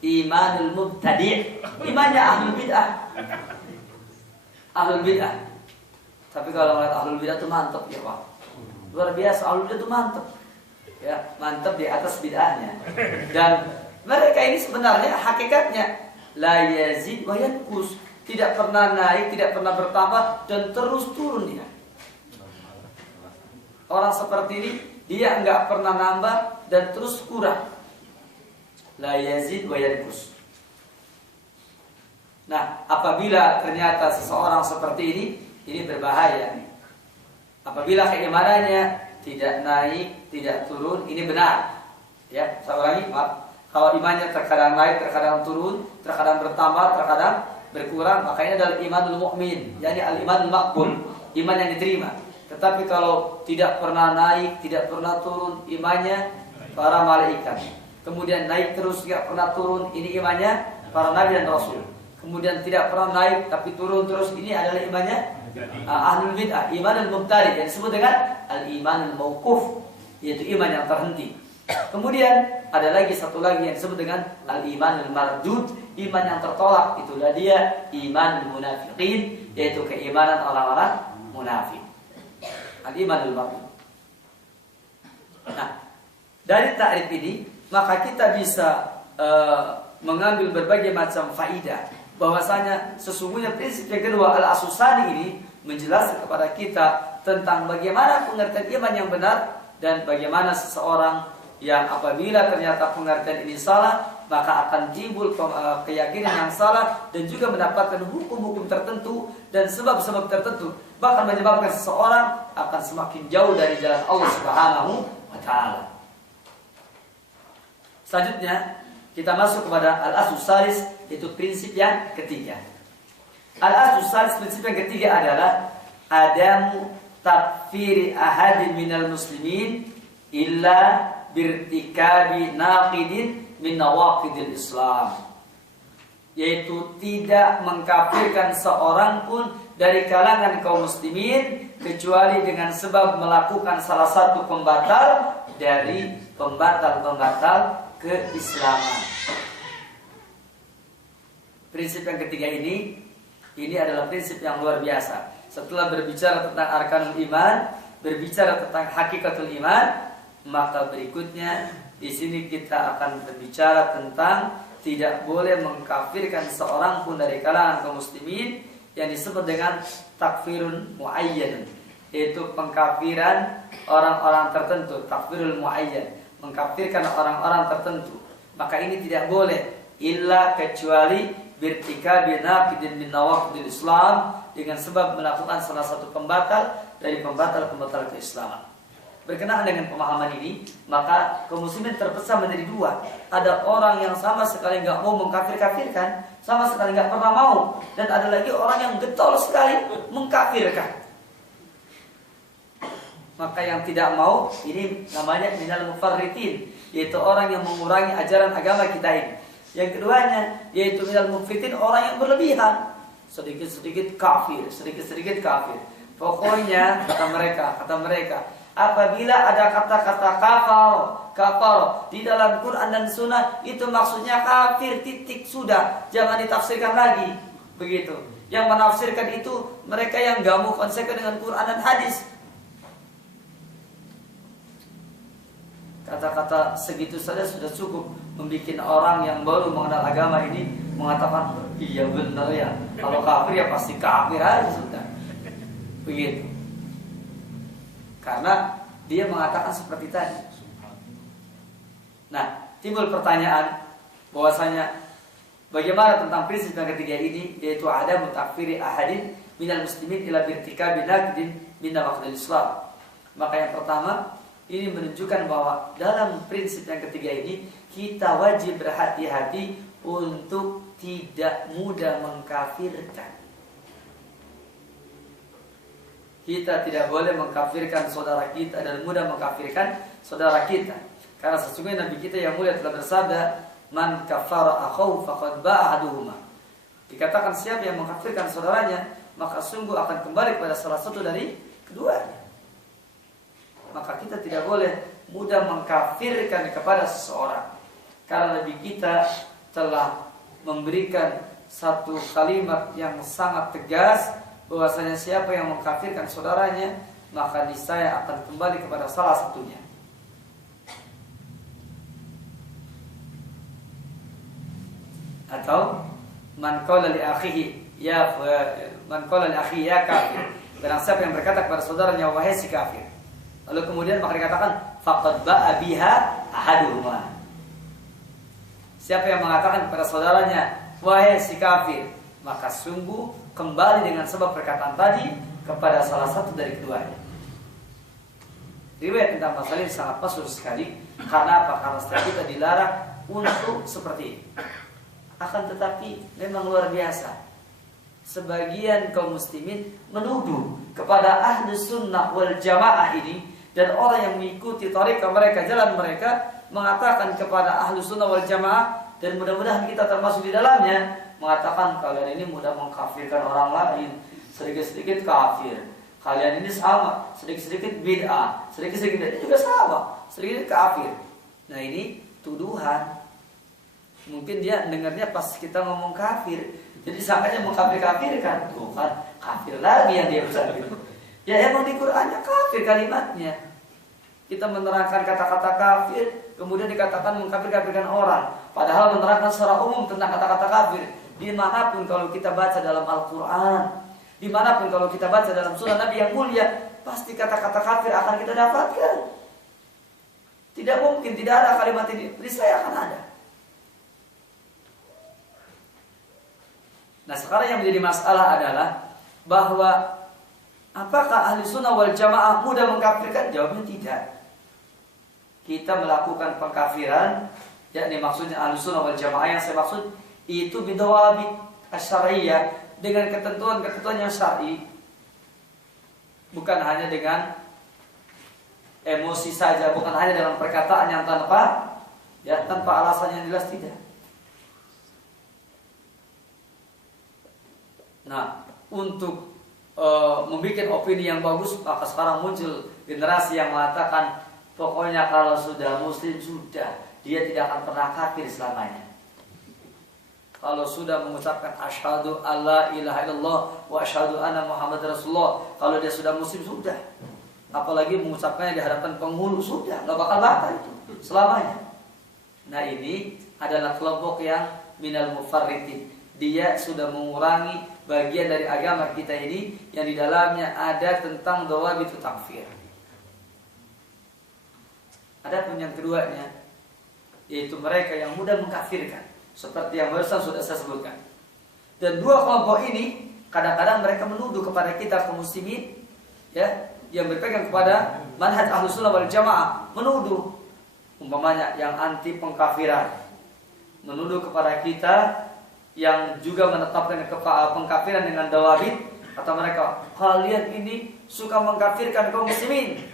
Imanul mubtadi', imannya ahlul bid'ah. Ahlul bid'ah. Tapi kalau ngeliat ahlul bid'ah itu mantap ya Pak. Luar biasa, ahlul bid'ah itu mantap. Ya, mantap di atas bid'ahnya. Dan mereka ini sebenarnya hakikatnya la yazid wa yanqus, tidak pernah naik, tidak pernah bertambah dan terus turun dia. Orang seperti ini dia nggak pernah nambah dan terus kurang. La yazid wa yanqus. Nah, apabila ternyata seseorang seperti ini berbahaya. Apabila keimanannya tidak naik, tidak turun, ini benar. Ya, saya ulangi, maaf. Kalau imannya terkadang naik, terkadang turun, terkadang bertambah, terkadang berkurang, maka ini adalah imanul mukmin, yakni al-imanul maqbul, iman yang diterima. Tetapi kalau tidak pernah naik, tidak pernah turun, imannya para malaikat. Kemudian naik terus, tidak pernah turun, ini imannya para nabi dan rasul. Kemudian tidak pernah naik tapi turun terus, ini adalah imannya ahlul bid'ah, imanul mubtadi', yang disebut dengan al-imanul mauquf, yaitu iman yang terhenti. Kemudian ada lagi satu lagi yang disebut dengan al-imanul mardud, iman yang tertolak, itulah dia imanul munafiqin, yaitu keimanan orang-orang munafik. Al-imanul mardud. Nah, dari ta'rif ini maka kita bisa mengambil berbagai macam faidah, bahwasanya sesungguhnya prinsip yang kedua al-asusani ini menjelaskan kepada kita tentang bagaimana pengertian iman yang benar dan bagaimana seseorang yang apabila ternyata pengertian ini salah maka akan timbul keyakinan yang salah dan juga mendapatkan hukum-hukum tertentu dan sebab-sebab tertentu, bahkan menyebabkan seseorang akan semakin jauh dari jalan Allah Subhanahu wa taala. Selanjutnya kita masuk kepada al-aslus salis, itu prinsip yang ketiga. Al-aslus salis, prinsip yang ketiga adalah adamu takfiri ahadin minal muslimin illa birtikabi naqidin min nawaqidil Islam, yaitu tidak mengkafirkan seorang pun dari kalangan kaum muslimin kecuali dengan sebab melakukan salah satu pembatal dari pembatal-pembatal keislaman. Prinsip yang ketiga ini adalah prinsip yang luar biasa. Setelah berbicara tentang arkanul iman, berbicara tentang hakikatul iman, maka berikutnya di sini kita akan berbicara tentang tidak boleh mengkafirkan seorang pun dari kalangan kaum muslimin yang disebut dengan takfirun muayyan, yaitu pengkafiran orang-orang tertentu, takfirul muayyan, mengkafirkan orang-orang tertentu. Maka ini tidak boleh illa kecuali birtikabi naqidin min nawaqidil Islam, dengan sebab melakukan salah satu pembatal dari pembatal-pembatal keislaman. Berkenaan dengan pemahaman ini, maka kaum muslimin terpecah menjadi dua. Ada orang yang sama sekali nggak mau mengkafir-kafirkan, sama sekali nggak pernah mau, dan ada lagi orang yang getol sekali mengkafirkan. Maka yang tidak mau ini namanya minal mufarritin, yaitu orang yang mengurangi ajaran agama kita ini. Yang keduanya yaitu minal mufritin, orang yang berlebihan, sedikit-sedikit kafir, sedikit-sedikit kafir. Pokoknya kata mereka, apabila ada kata-kata kafar di dalam Quran dan Sunnah, itu maksudnya kafir, titik, sudah, jangan ditafsirkan lagi. Begitu. Yang menafsirkan itu mereka yang gak mau konsekuensi dengan Quran dan hadis. Kata-kata segitu saja sudah cukup membuat orang yang baru mengenal agama ini mengatakan, iya benar ya, kalau kafir ya pasti kafir aja sudah. Begitu. Karena dia mengatakan seperti tadi. Nah, timbul pertanyaan bahwasanya bagaimana tentang prinsip yang ketiga ini, yaitu ada mutakfiri ahadin minal muslimin ila birtikabi naqidin min nawaqidil Islam. Maka yang pertama, ini menunjukkan bahwa dalam prinsip yang ketiga ini kita wajib berhati-hati untuk tidak mudah mengkafirkan. Kita tidak boleh mengkafirkan saudara kita dan mudah mengkafirkan saudara kita. Karena sesungguhnya Nabi kita yang mulia telah bersabda, man kafara akhahu faqad ba'a ahaduhuma. Dikatakan siapa yang mengkafirkan saudaranya, maka sungguh akan kembali kepada salah satu dari keduanya. maka kita tidak boleh mudah mengkafirkan kepada seseorang. Karena Nabi kita telah memberikan satu kalimat yang sangat tegas bahwasanya siapa yang mengkafirkan saudaranya maka niscaya akan kembali kepada salah satunya. Atau man qala li akhihi ya kafir. Barang siapa yang berkata kepada saudaranya wahai si kafir. Lalu kemudian maka dikatakan faqad ba'a biha ahaduhuma. Siapa yang mengatakan kepada saudaranya wahai si kafir, maka sungguh kembali dengan sebab perkataan tadi kepada salah satu dari keduanya. Riwayat tentang masalah ini sangat masyhur sekali. Karena apa? Karena setiap kita dilarang untuk seperti ini. Akan tetapi memang luar biasa, sebagian kaum muslimin menuduh kepada ahli sunnah wal jamaah ini, dan orang yang mengikuti thariqah mereka, jalan mereka, mengatakan kepada ahli sunnah wal jamaah, dan mudah-mudahan kita termasuk di dalamnya, mengatakan kalian ini mudah mengkafirkan orang lain, sedikit-sedikit kafir. Kalian ini sama, sedikit-sedikit bid'ah, sedikit-sedikit bid'ah juga sama, sedikit kafir. Nah ini tuduhan. Mungkin dia dengarnya pas kita ngomong kafir, jadi sangkanya mengkafir-kafirkan. Tuh kan, kafir lagi yang dia bisa gitu. Ya emang di Qur'annya kafir kalimatnya. Kita menerangkan kata-kata kafir, kemudian dikatakan mengkafir-kafirkan orang. Padahal menerangkan secara umum tentang kata-kata kafir. Dimanapun kalau kita baca dalam Al-Quran, dimanapun kalau kita baca dalam sunnah Nabi yang mulia, pasti kata-kata kafir akan kita dapatkan. Tidak mungkin tidak ada kalimat ini. Niscaya akan ada. Nah sekarang yang menjadi masalah adalah bahwa apakah ahli sunnah wal jamaah mudah mengkafirkan? Jawabnya tidak. Kita melakukan pengkafiran, yakni maksudnya ahli sunnah wal jamaah yang saya maksud itu bidawabit asyariyah, dengan ketentuan-ketentuan yang syar'i, bukan hanya dengan emosi saja, bukan hanya dalam perkataan yang tanpa alasan yang jelas, tidak. Nah, untuk membuat opini yang bagus, maka sekarang muncul generasi yang mengatakan pokoknya kalau sudah muslim sudah, dia tidak akan pernah kafir selamanya. Kalau sudah mengucapkan asyhadu alla ilaha illallah wa asyhadu anna muhammad rasulullah, kalau dia sudah muslim sudah. Apalagi mengucapkannya di hadapan penghulu, sudah, nggak bakal batal itu selamanya. Nah ini adalah kelompok yang minal mufarritin. Dia sudah mengurangi bagian dari agama kita ini yang di dalamnya ada tentang dhawabitu takfir. Adapun yang keduanya, yaitu mereka yang mudah mengkafirkan, seperti yang barusan sudah saya sebutkan. Dan dua kelompok ini kadang-kadang mereka menuduh kepada kita kaum muslimin, ya, yang berpegang kepada manhaj Ahlus Sunnah wal Jamaah, menuduh umpamanya yang anti pengkafiran, menuduh kepada kita yang juga menetapkan pengkafiran dengan dawabit. Kata mereka, kalian ini suka mengkafirkan kaum muslimin.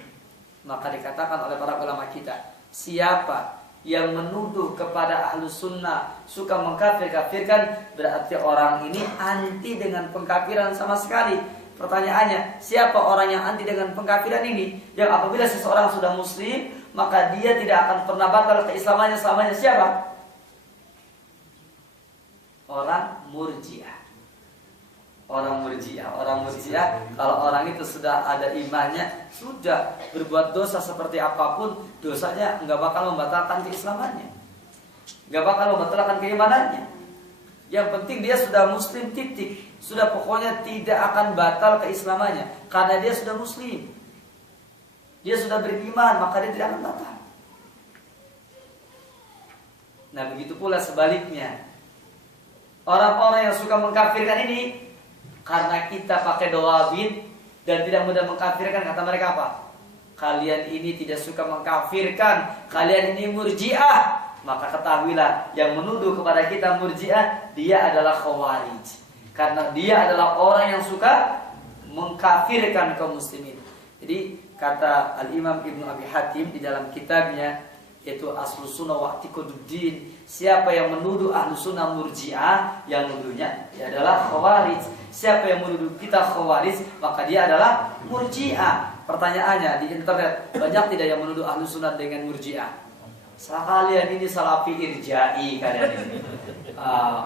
Maka dikatakan oleh para ulama kita, siapa yang menuduh kepada Ahlus Sunnah suka mengkafirkan, berarti orang ini anti dengan pengkafiran sama sekali. Pertanyaannya, siapa orang yang anti dengan pengkafiran ini? Yang apabila seseorang sudah muslim, maka dia tidak akan pernah batal keislamannya selamanya. Siapa? Orang Murji'ah. Orang Murji'ah, kalau orang itu sudah ada imannya, sudah berbuat dosa seperti apapun, dosanya nggak bakal membatalkan keislamannya, nggak bakal membatalkan keimanannya. Yang penting dia sudah muslim, titik. Sudah pokoknya tidak akan batal keislamannya, karena dia sudah muslim, dia sudah beriman, maka dia tidak akan batal. Nah begitu pula sebaliknya, orang-orang yang suka mengkafirkan ini, karena kita pakai dawabit dan tidak mudah mengkafirkan, kata mereka apa? Kalian ini tidak suka mengkafirkan, kalian ini Murji'ah. Maka ketahuilah, yang menuduh kepada kita Murji'ah, dia adalah Khawarij, karena dia adalah orang yang suka mengkafirkan kaum muslimin. Jadi kata Al-Imam Ibnu Abi Hatim di dalam kitabnya, yaitu Aslus Sunnah wa I'tiqaduddin, siapa yang menuduh Ahlus Sunnah Murji'ah, yang menuduhnya dia adalah Khawarij. Siapa yang menuduh kita Khawarij, maka dia adalah Murji'ah. pertanyaannya di internet banyak tidak yang menuduh ahlu sunnah dengan murjiah? Kalian ini salafi irja'i kalian ini.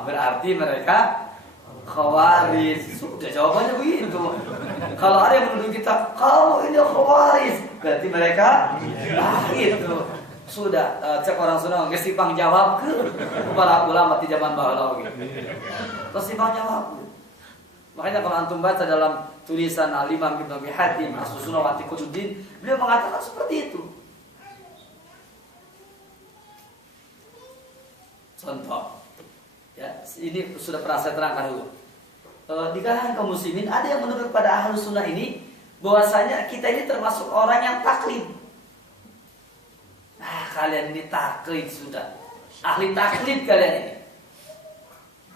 Berarti mereka khawarij. Sudah jawabannya begitu. Kalau ada yang menuduh kita, kau ini khawarij, berarti mereka itu. Sudah cek orang Sunda nggak simpang jawab ke para ulama di zaman bahula gitu. Terus simpang jawab. Makanya kalau antum baca dalam tulisan Al-Imam Ibnu Abi Hatim As-Sunnah wa I'tiqaduddin, beliau mengatakan seperti itu. Contoh, ya ini sudah pernah saya terangkan dulu. Di kalangan kaum muslimin ada yang menurut pada Ahlus Sunnah ini bahwasanya kita ini termasuk orang yang taklid. Kalian ini taklid sudah. Ahli taklid kalian ini.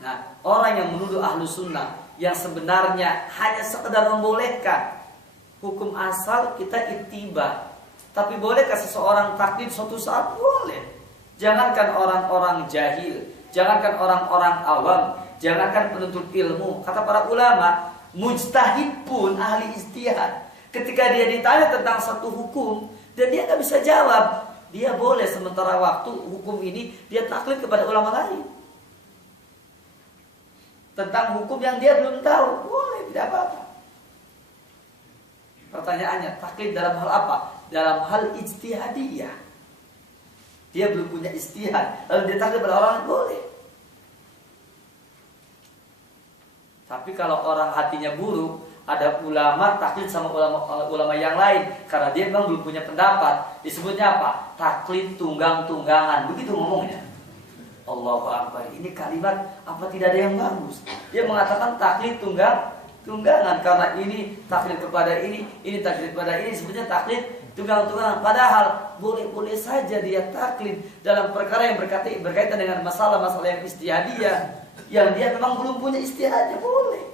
Nah, orang yang menuduh ahlu sunnah yang sebenarnya hanya sekedar membolehkan hukum asal kita ittiba. Tapi bolehkah seseorang taklid suatu saat? Boleh. Jangankan orang-orang jahil, jangankan orang-orang awam, jangankan penuntut ilmu. Kata para ulama, mujtahid pun ahli ijtihad. Ketika dia ditanya tentang satu hukum dan dia nggak bisa jawab, dia boleh sementara waktu hukum ini dia taklid kepada ulama lain. Tentang hukum yang dia belum tahu, boleh, tidak apa-apa. Pertanyaannya, taklid dalam hal apa? Dalam hal ijtihadiyah. Dia belum punya ijtihad, lalu dia taklid pada orang lain, boleh. Tapi kalau orang hatinya buruk, ada ulama taklid sama ulama yang lain karena dia memang belum punya pendapat, disebutnya apa? Taklid tunggang-tunggangan. Begitu ngomongnya. Allahu Akbar. Ini kalimat apa tidak ada yang bagus. Dia mengatakan taklid tunggangan karena ini taklid kepada ini taklid kepada ini, sebutnya taklid tunggang-tunggangan. Padahal boleh-boleh saja dia taklid dalam perkara yang berkaitan dengan masalah-masalah yang istihadiyah yang dia memang belum punya istihadnya, boleh.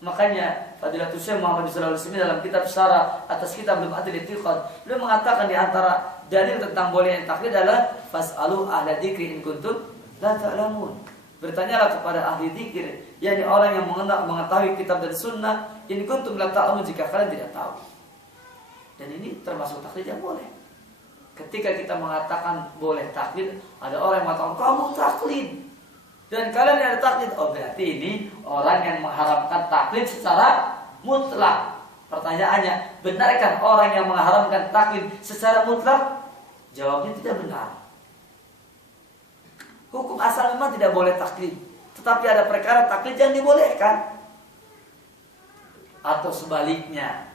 Makanya Fadilatul Syekh Muhammad bin Shalih Al-Utsaimin dalam kitab Syarah atas kitab Lum'atul I'tiqad, beliau mengatakan di antara dalil tentang bolehnya taklid adalah fas'alu ahla dzikri in kuntum la ta'lamun. Bertanyalah kepada ahli dzikir, yakni orang yang mengetahui kitab dan sunnah, in kuntum la ta'lamun, jika kalian tidak tahu. Dan ini termasuk taklid yang boleh. Ketika kita mengatakan boleh taklid, ada orang yang mengatakan kamu taklid. Dan kalian yang ada taklid, oh berarti ini orang yang mengharamkan taklid secara mutlak. Pertanyaannya, benarkah orang yang mengharamkan taklid secara mutlak? Jawabnya tidak benar. Hukum asal memang tidak boleh taklid, tetapi ada perkara taklid yang dibolehkan. Atau sebaliknya,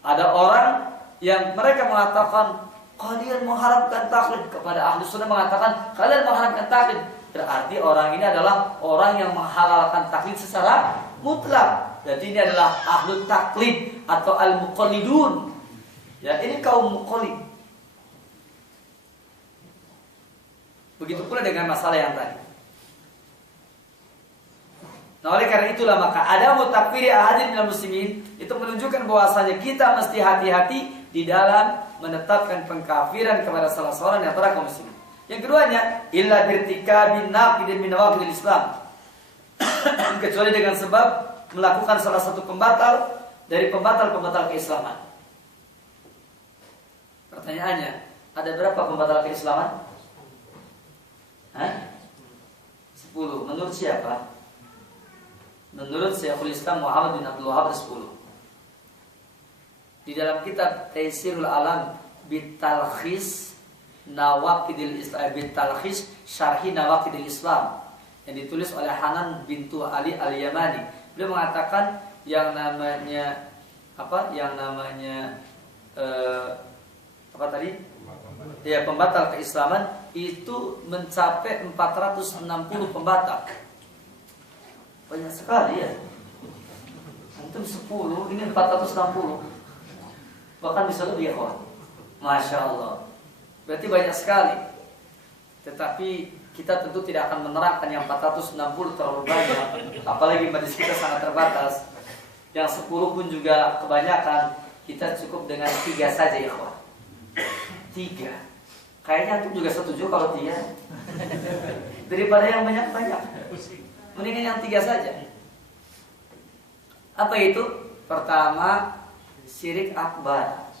ada orang yang mereka mengatakan kalian mengharamkan taklid, kepada ahli sunnah mengatakan kalian mengharamkan taklid. Berarti orang ini adalah orang yang menghalalkan taklid secara mutlak. Berarti ini adalah ahlu taklid atau al-muqallidun. Ya, ini kaum muqallid. Begitu pula dengan masalah yang tadi. Nah, oleh karena itulah maka ada mutakfiri ahadin minal muslimin, itu menunjukkan bahwasanya kita mesti hati-hati di dalam menetapkan pengkafiran kepada salah seorang di antara kaum muslimin. Yang keduanya, illa birtikabin naqidin min nawaqidil Islam. Kecuali dengan sebab melakukan salah satu pembatal dari pembatal-pembatal keislaman. Pertanyaannya, ada berapa pembatal keislaman? 10. Menurut siapa? Menurut Syekhul Islam Muhammad bin Abdul Wahhab 10. Di dalam kitab Taisirul Alam bitalkhis Nawaqidil Islam, bitalkhis Syarhi Nawaqidil Islam, yang ditulis oleh Hanan bintu Ali Al-Yamani. Beliau mengatakan yang namanya apa? Yang namanya apa tadi? Ya, pembatal keislaman itu mencapai 460 pembatal. Banyak sekali ya. Antum 10, ini 460. Bahkan bisa lebih ya, kawan. Masya Allah. Berarti banyak sekali. Tetapi kita tentu tidak akan menerangkan yang 460 terlalu banyak. Apalagi majelis kita sangat terbatas. Yang 10 pun juga kebanyakan. Kita cukup dengan 3 saja ya, kawan. 3. Kayaknya antum juga setuju kalau 3. Daripada yang banyak-banyak. Mendingan yang 3 saja. Apa itu? Pertama, syirik akbar.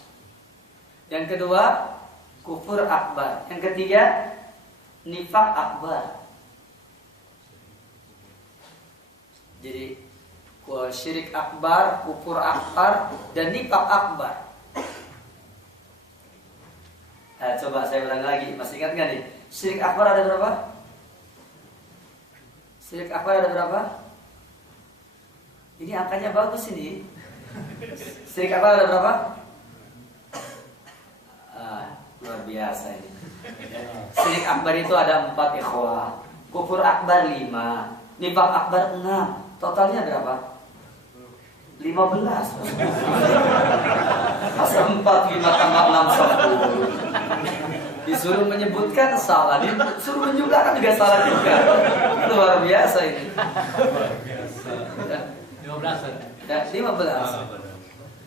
Yang kedua, kufur akbar. Yang ketiga, nifak akbar. Jadi syirik akbar, kufur akbar, dan nifak akbar. Nah, coba saya ulang lagi. Masih ingat nggak nih? Syirik akbar ada berapa? Syirik akbar ada berapa? Ini angkanya bagus ini. Syirik akbar ada berapa? Luar biasa ini. Syirik akbar itu ada 4 ikhwah. Kufur akbar 5, nifak akbar 6. Totalnya berapa? 15. Masa 4, 5 tambah 6 10. Disuruh menyebutkan salah, disuruh menjumlahkan juga salah juga. Luar biasa ini.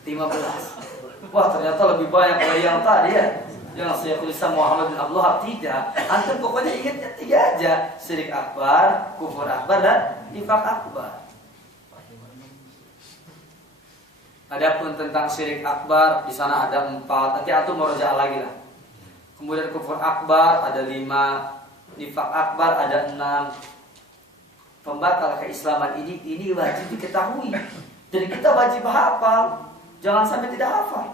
15. Wah, ternyata lebih banyak dari yang tadi ya. Yang Syekhul Islam Muhammad bin Abdul Wahab tidak. Antum pokoknya ingatnya 3 aja. Syirik akbar, kufur akbar, dan nifak akbar. Adapun tentang syirik akbar, di sana ada 4. Nanti antum merujuk lagi lah. Kemudian kufur akbar ada 5, nifak akbar ada 6. Pembatal keislaman ini wajib diketahui. Jadi kita wajib hafal. Jangan sampai tidak hafal.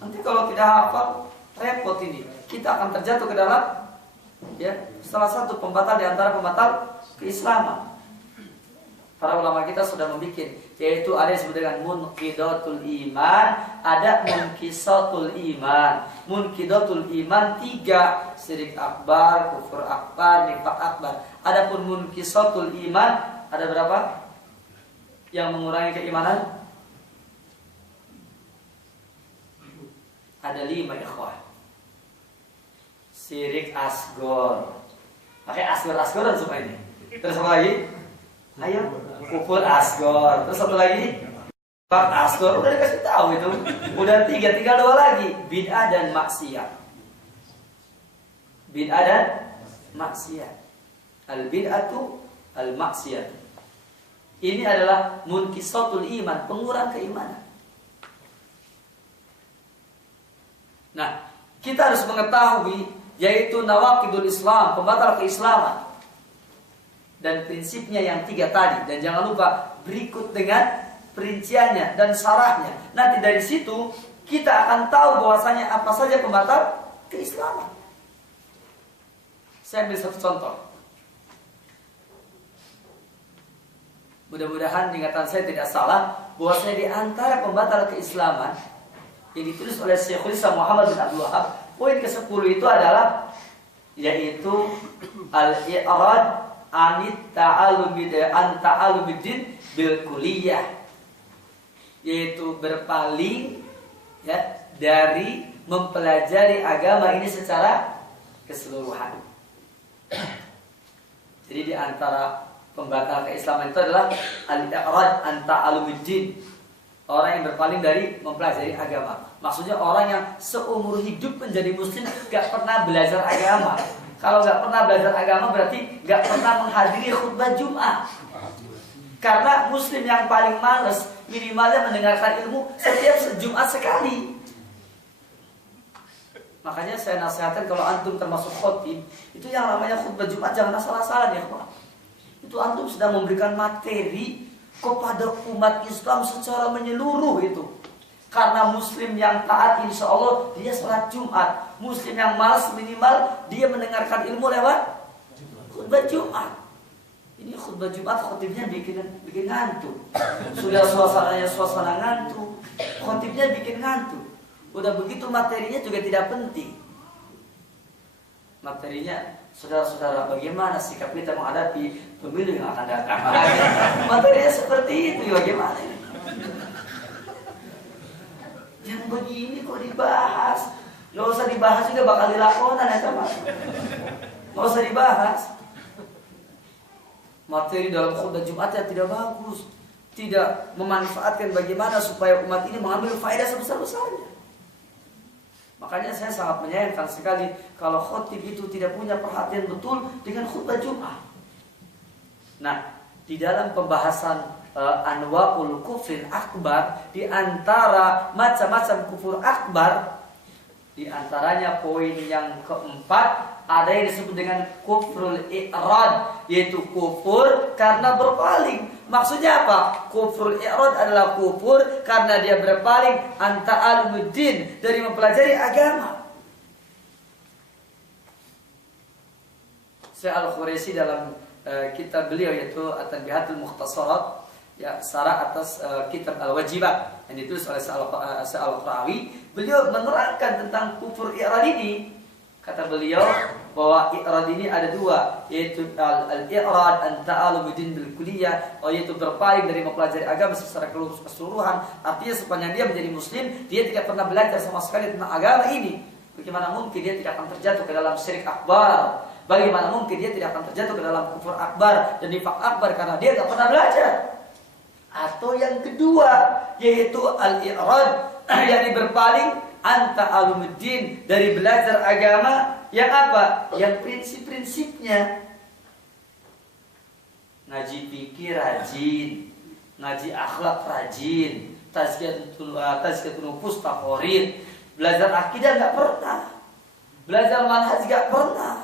Nanti kalau tidak hafal, repot ini. Kita akan terjatuh ke dalam salah satu pembatal di antara pembatal keislaman. Para ulama kita sudah membuat, yaitu ada yang disebut dengan munqidatul iman, ada munqisatul iman. Munqidatul iman 3, syirik akbar, kufur akbar, nifak akbar. Adapun munqisatul iman ada berapa? Yang mengurangi keimanan? Ada 5 ikhwah. Syirik asgor. Pakai asgor-asgoran semua ini. Terus apa lagi? Ayo, kufur asgor. Terus satu lagi? Nifak asgor. Udah dikasih tahu itu. Udah 3, tinggal 2 lagi. Bid'ah dan maksiat. Bid'ah dan maksiat. Al-bid'atu al-maksiat. Ini adalah munqisatul iman, pengurang keimanan. Nah, kita harus mengetahui yaitu nawaqidul Islam, pembatal keislaman. Dan prinsipnya yang 3 tadi. Dan jangan lupa berikut dengan perinciannya dan syarahnya. Nanti dari situ kita akan tahu bahwasanya apa saja pembatal keislaman. Saya ambil satu contoh. Mudah-mudahan ingatan saya tidak salah bahwasanya di antara pembatal keislaman yang ditulis oleh Syekhul Islam Muhammad bin Abdul Wahab, poin ke-10 itu adalah yaitu al-i'rad anit ta'alumiddin bil kulliyah, yaitu berpaling dari mempelajari agama ini secara keseluruhan. Jadi di antara pembatal keislaman itu adalah al-i'rad an ta'alumiddin, orang yang berpaling dari mempelajari agama. Maksudnya orang yang seumur hidup menjadi muslim gak pernah belajar agama. Kalau gak pernah belajar agama berarti gak pernah menghadiri khutbah Jum'ah. Karena muslim yang paling males minimalnya mendengarkan ilmu setiap Jumat sekali. Makanya saya nasihatkan kalau antum termasuk khotib, itu yang namanya khutbah Jumat jangan asal-asalan ya Pak. Itu antum sedang memberikan materi kepada umat Islam secara menyeluruh itu. Karena muslim yang taat insya Allah dia sholat Jumat. Muslim yang malas minimal dia mendengarkan ilmu lewat khutbah Jumat. Ini khutbah Jumat khotibnya bikin ngantuk. Sudah suasana ngantuk, khotibnya bikin ngantuk. Udah begitu materinya juga tidak penting. Materinya, saudara-saudara, bagaimana sikap kita menghadapi pemilu yang akan datang? Materinya seperti itu, bagaimana? Yang begini kok dibahas? Gak usah dibahas juga bakal dilakonan ya teman. Gak usah dibahas. Materi dalam khutbah Jumatnya tidak bagus, tidak memanfaatkan bagaimana supaya umat ini mengambil faedah sebesar-besarnya. Makanya saya sangat menyayangkan sekali kalau khotib itu tidak punya perhatian betul dengan khutbah Jumat. Nah, di dalam pembahasan anwaul kufrin akbar, di antara macam-macam kufur akbar, di antaranya poin yang keempat ada yang disebut dengan kufrul i'rad, yaitu kufur karena berpaling. Maksudnya apa? Kufrul i'rad adalah kufur karena dia berpaling anta al-muddin, dari mempelajari agama. Syekh Al-Khuraisi dalam kitab beliau yaitu At-Tanbihatul Mukhtasarat, ya, sarah atas kitab Al-Wajibat yang ditulis oleh Syekh Al-Qarawi, beliau menerangkan tentang kufur i'rad ini. Kata beliau bahwa i'rad ini ada dua, yaitu al-i'rad an ta'alubudin bil kulliyah, yaitu berpaling dari mempelajari agama secara keseluruhan. Artinya sepanjang dia menjadi muslim, dia tidak pernah belajar sama sekali tentang agama ini. Bagaimana mungkin dia tidak akan terjatuh ke dalam syirik akbar? Bagaimana mungkin dia tidak akan terjatuh ke dalam kufur akbar dan nifaq akbar karena dia tidak pernah belajar? Atau yang kedua, yaitu al-i'rad yang berpaling anta alumuddin, dari belajar agama yang apa? Yang prinsip-prinsipnya. Ngaji fikih rajin, ngaji akhlak rajin, tazkiyatun nufus takorin, belajar akidah nggak pernah, belajar manhaj nggak pernah,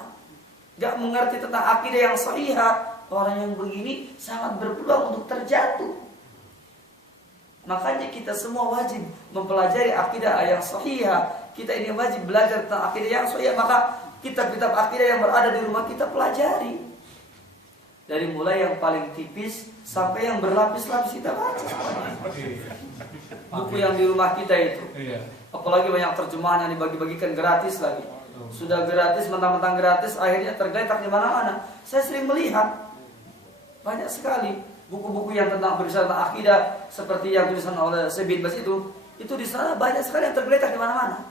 nggak mengerti tentang akidah yang sahihah. Orang yang begini sangat berpeluang untuk terjatuh. Makanya kita semua wajib mempelajari akidah yang sahihah. Kita ini wajib belajar tentang akidah yang sahihah. Maka kitab-kitab akidah yang berada di rumah kita pelajari. Dari mulai yang paling tipis sampai yang berlapis-lapis kita baca. Buku yang di rumah kita itu. Apalagi banyak terjemahan yang dibagi-bagikan gratis lagi. Sudah gratis, mentang-mentang gratis, akhirnya tergeletak di mana-mana. Saya sering melihat banyak sekali buku-buku yang tentang berbicara tentang akidah seperti yang tulisan oleh Syekh bin Baz itu di sana banyak sekali yang tergeletak di mana-mana.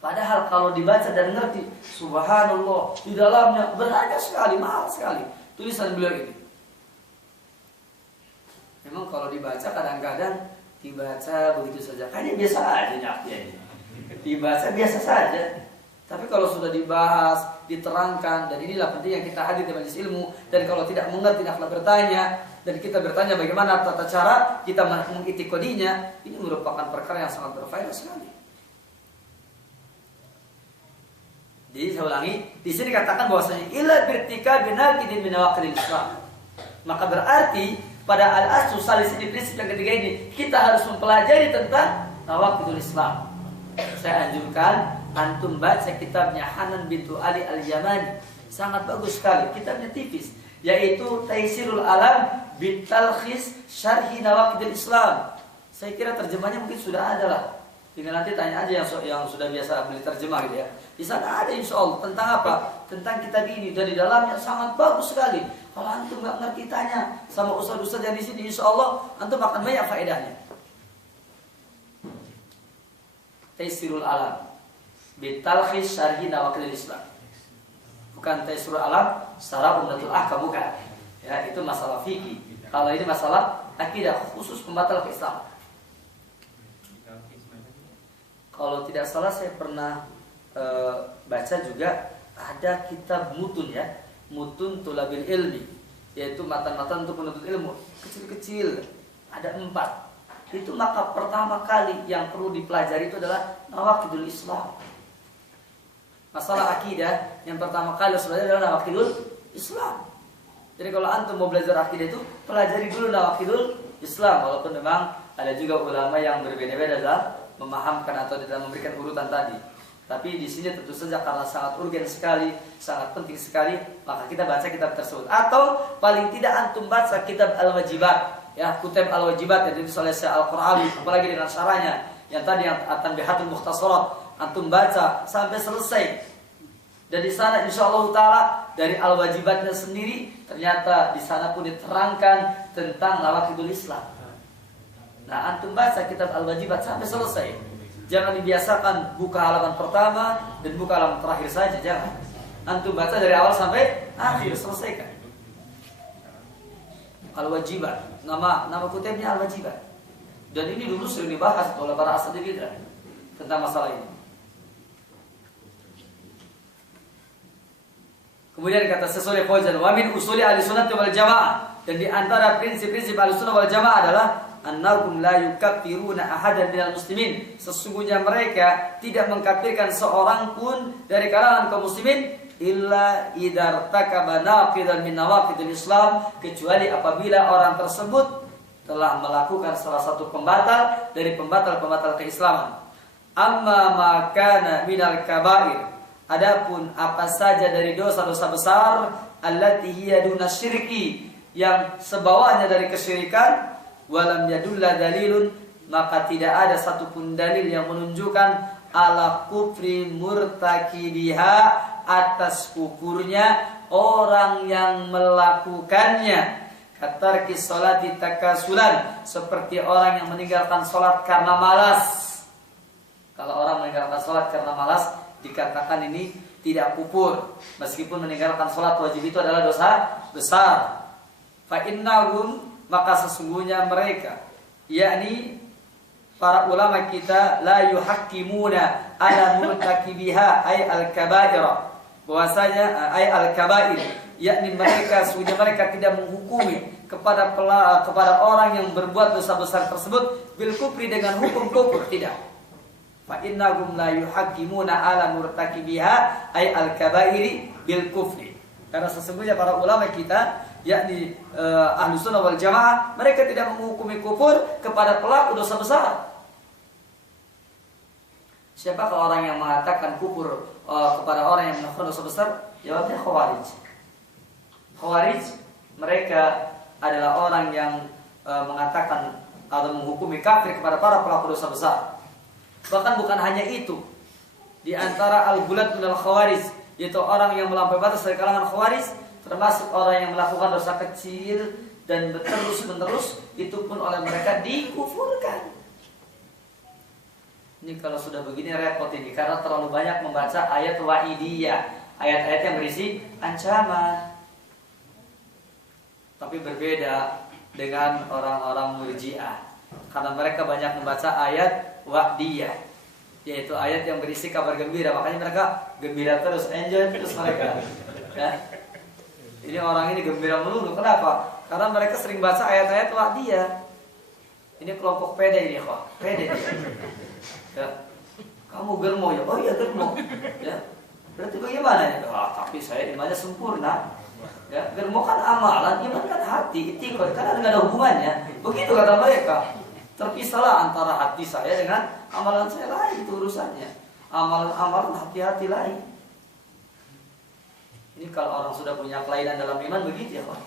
Padahal kalau dibaca dan ngerti, subhanallah, di dalamnya berharga sekali, mahal sekali tulisan beliau ini. Memang kalau dibaca kadang-kadang dibaca begitu saja, kayaknya biasa aja ini. Dibaca biasa saja. Tapi kalau sudah dibahas, diterangkan, dan inilah penting yang kita hadir di majelis ilmu. Dan kalau tidak mengerti, hendaklah bertanya. Dan kita bertanya bagaimana tata cara kita mengitikadinya. Ini merupakan perkara yang sangat berfaedah sekali. Jadi saya ulangi, di sini katakan bahwasanya ila birtika binaqidin min nawaqidil Islam. Maka berarti pada al-aslu salis ini, prinsip yang ketiga ini, kita harus mempelajari tentang nawaqidul Islam. Saya anjurkan antum baca kitabnya Hanan bintu Ali Al-Yamani, sangat bagus sekali, kitabnya tipis, yaitu Taisirul Alam bitalkhis syarhi nawaqidil Islam. Saya kira terjemahnya mungkin sudah ada lah, tinggal nanti tanya aja yang sudah biasa beli terjemah gitu ya. Di sana ada insya Allah tentang apa? Tentang kitab ini, dan di dalamnya sangat bagus sekali. Kalau antum nggak ngerti, tanya sama ustaz-ustaz yang di sini, insya Allah antum akan banyak faedahnya. Taisirul Alam bitalkhis syarhi nawaqidil Islam. Bukan Taisirul Alam secara umdatul ahkam, bukan. Ya, itu masalah fikih. Kalau ini masalah akidah, khusus pembatal keislaman. Kalau tidak salah saya pernah baca juga ada kitab mutun, ya, mutun tulabil ilmi, yaitu matan-matan untuk menuntut ilmu, kecil-kecil, ada 4. Itu maka pertama kali yang perlu dipelajari itu adalah nawaqidul Islam. Masalah akidah yang pertama kali harus belajar adalah nawaqidul Islam. Jadi kalau antum mau belajar akidah itu, pelajari dulu nawaqidul Islam. Walaupun memang ada juga ulama yang berbeda-beda dalam memahamkan atau dalam memberikan urutan tadi. Tapi di sini tentu saja karena sangat urgen sekali, sangat penting sekali, maka kita baca kitab tersebut. Atau paling tidak antum baca kitab Al-Wajibat, ya, Kitab Al-Wajibat yang ditulis oleh Syekh Al-Qarawi, apalagi dengan syarahnya yang tadi yang At-Tanbihatul Mukhtasarat, antum baca sampai selesai. Dan di sana insyaallah taala dari Al-Wajibatnya sendiri ternyata di sana pun diterangkan tentang nawaqidul Islam. Nah, antum baca kitab Al-Wajibat sampai selesai. Jangan dibiasakan buka halaman pertama dan buka halaman terakhir saja, jangan. Antum baca dari awal sampai akhir, selesaikan. Al-Wajibat, nama kitabnya Al-Wajibat. Dan ini dulu sering dibahas oleh para asatidz kita tentang masalah ini. Kemudian kata Syekh Fauzan, wa min usuli ahli sunnah wal jamaah, dan di antara prinsip-prinsip Ahlussunnah wal Jamaah adalah annahum la yukaffiruna ahadan minal muslimin. Sesungguhnya mereka tidak mengkafirkan seorang pun dari kalangan kaum muslimin illa idza irtakaba naqidan min nawaqidil Islam, kecuali apabila orang tersebut telah melakukan salah satu pembatal dari pembatal-pembatal keislaman. Amma ma kana minal kabair, adapun apa saja dari dosa-dosa besar, allati hiya duna syirki, yang sebawahnya dari kesyirikan, walam yadulla dalilun, maka tidak ada satupun dalil yang menunjukkan ala kufri murtakibiha, atas kufurnya orang yang melakukannya. Katarki sholati takasulan, seperti orang yang meninggalkan sholat karena malas. Kalau orang meninggalkan sholat karena malas, dikatakan ini tidak kufur, meskipun meninggalkan sholat wajib itu adalah dosa besar. Fa innahum, maka sesungguhnya mereka, yakni para ulama kita, la yuhakkimuna ala murtakibiha ay al-kabair, bahwasanya ay al-kabair, yakni mereka sesungguhnya mereka tidak menghukumi kepada orang yang berbuat dosa besar tersebut bil kufri, dengan hukum kufur, tidak. Fa innahum la yuhakkimuna ala murtakibiha ay al-kabairi bil kufri. Karena sesungguhnya para ulama kita, yakni Ahlussunnah wal Jamaah, mereka tidak menghukumi kufur kepada pelaku dosa besar. Siapakah orang yang mengatakan kufur kepada orang yang melakukan dosa besar? Jawabnya Khawarij. Khawarij mereka adalah orang yang mengatakan atau menghukumi kafir kepada para pelaku dosa besar. Bahkan bukan hanya itu, di antara al-gulat minal Khawarij, yaitu orang yang melampaui batas dari kalangan Khawarij, termasuk orang yang melakukan dosa kecil dan terus-menerus, itu pun oleh mereka dikufurkan. Ini kalau sudah begini repot ini, karena terlalu banyak membaca ayat wa'idiyah, ayat-ayat yang berisi ancaman. Tapi berbeda dengan orang-orang Murji'ah, karena mereka banyak membaca ayat wa'diyah, yaitu ayat yang berisi kabar gembira. Makanya mereka gembira terus, enjoy terus mereka. Ya. Ini orang ini gembira melulu. Kenapa? Karena mereka sering baca ayat-ayat wa'diyah. Ini kelompok pede ini, kok. Pede dia. Ya. Kamu germo ya? Oh iya germo. Ya. Berarti bagaimana ya? Tapi saya imannya sempurna. Ya, germo kan amalan, iman kan hati, itikad kan ada hubungannya. Begitu kata mereka. Terpisahlah antara hati saya dengan amalan saya, lain itu urusannya. Amalan hati-hati lain. Ini kalau orang sudah punya kelainan dalam iman begitu ya, Pak.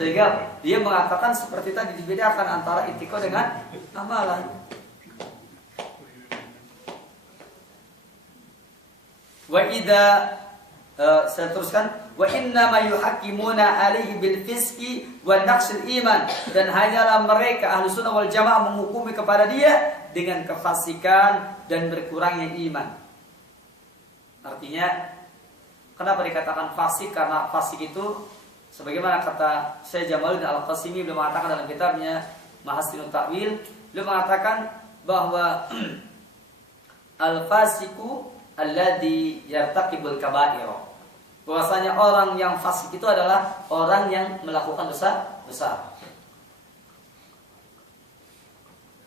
Sehingga dia mengatakan seperti tadi, dibedakan antara itikad dengan amalan. Wa idza saya teruskan, wa inna ma yuhakkimuna alaihi bil fiski wa naqsil iman, dan hanyalah mereka Ahlussunnah wal Jamaah menghukumi kepada dia dengan kefasikan dan berkurangnya iman. Artinya, kenapa dikatakan fasik? Karena fasik itu sebagaimana kata Syekh Jamaluddin Al-Qasimi, beliau mengatakan dalam kitabnya Mahasinut Ta'wil, beliau mengatakan bahwa al-fasiku alladhi yartaqibul kaba'ir, bahwasanya orang yang fasik itu adalah orang yang melakukan dosa besar.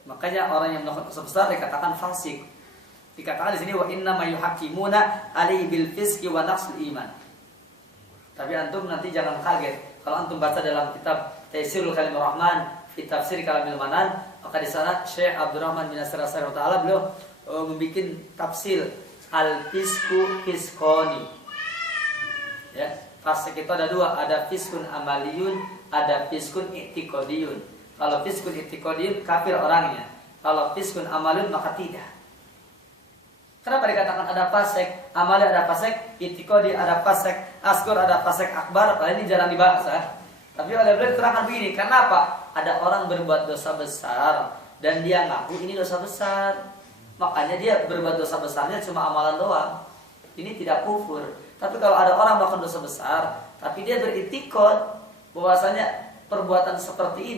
Makanya orang yang melakukan dosa besar dikatakan fasik. Dikatakan di sini wa inna ma yuhakkimuna alaihi bil fiski wa naqsil iman. Tapi antum nanti jangan kaget kalau antum baca dalam kitab Taisirul Kalimur Rahman fi Tafsir Kalamil Manan, maka di sana Syekh Abdurrahman bin Nasir As-Sa'di taala beliau membuat tafsir al-fisku fiskoni. Ya, fasik itu ada dua, ada fiskun amaliyun, ada fiskun i'tiqadiyun. Kalau fiskun i'tiqadiyun kafir orangnya. Kalau fiskun amaliyun maka tidak. Kenapa dikatakan ada fasik? Amali ada fasik, i'tiqadi ada fasik, asghar ada fasik akbar. Ini jarang dibahas ya. Tapi oleh beliau terangkan begini, kenapa? Ada orang berbuat dosa besar dan dia ngaku ini dosa besar. Makanya dia berbuat dosa besarnya cuma amalan doang. Ini tidak kufur. Tapi kalau ada orang melakukan dosa besar, tapi dia beritikad bahwasanya perbuatan seperti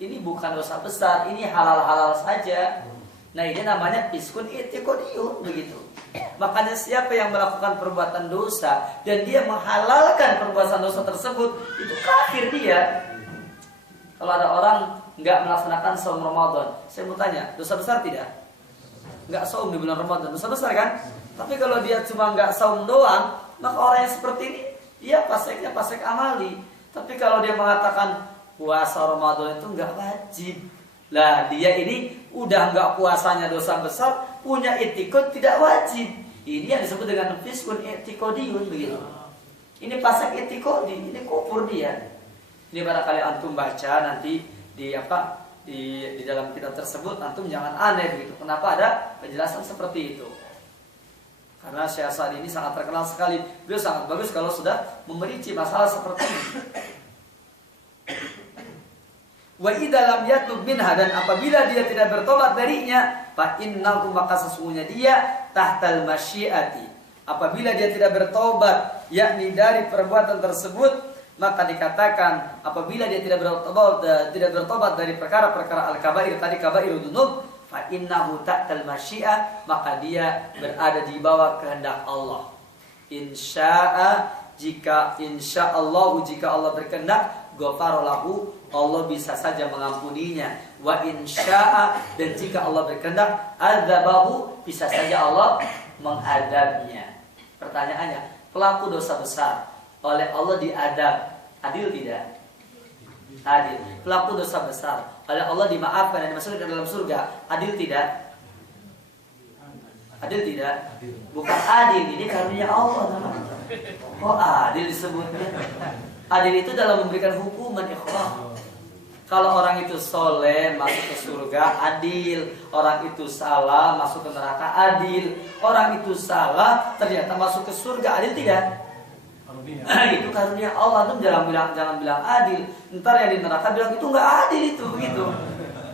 ini bukan dosa besar, ini halal-halal saja. Nah ini namanya fiskun i'tiqadiyun, begitu. Makanya siapa yang melakukan perbuatan dosa dan dia menghalalkan perbuatan dosa tersebut, itu kafir dia. Kalau ada orang nggak melaksanakan saum Ramadan, saya mau tanya, dosa besar tidak? Nggak saum di bulan Ramadan, dosa besar kan? Tapi kalau dia cuma nggak saum doang, maka orang yang seperti ini, dia paseknya pasek amali. Tapi kalau dia mengatakan puasa Ramadan itu nggak wajib, lah dia ini udah nggak puasanya dosa besar, punya itikad tidak wajib. Ini yang disebut dengan fiskun itikadiyun begitu. Ini pasek itikadi, ini kufur dia. Ini barangkali antum baca nanti di dalam kitab tersebut, antum jangan aneh begitu. Kenapa ada penjelasan seperti itu? Karena Syekh Sa'di ini sangat terkenal sekali. Beliau sangat bagus kalau sudah memerinci masalah seperti ini. Wa idza lam yatub minha, dan apabila dia tidak bertobat darinya, fa innahu, maka sesungguhnya dia tahtal masyiati. Apabila dia tidak bertobat yakni dari perbuatan tersebut, maka dikatakan apabila dia tidak bertobat dari perkara-perkara al-kabair tadi, kabairud dzunub, fa innahu tahtal masyiah, maka dia berada di bawah kehendak Allah. Jika Allah berkehendak, ghafarolahu, Allah bisa saja mengampuninya. Wa insya'a, dan jika Allah berkehendak, adzabahu, bisa saja Allah mengadabnya. Pertanyaannya, pelaku dosa besar oleh Allah diadab, adil tidak? Adil. Pelaku dosa besar oleh Allah dimaafkan dan dimasukkan ke dalam surga, adil tidak? Adil tidak? Bukan adil, ini karunia Allah. Oh, adil disebutnya. Adil itu dalam memberikan hukuman, ikhwah. Kalau orang itu soleh masuk ke surga, adil. Orang itu salah masuk ke neraka, adil. Orang itu salah ternyata masuk ke surga, adil tidak? Itu karunia Allah. Tuh jangan bilang adil. Ntar yang di neraka bilang itu nggak adil, itu begitu.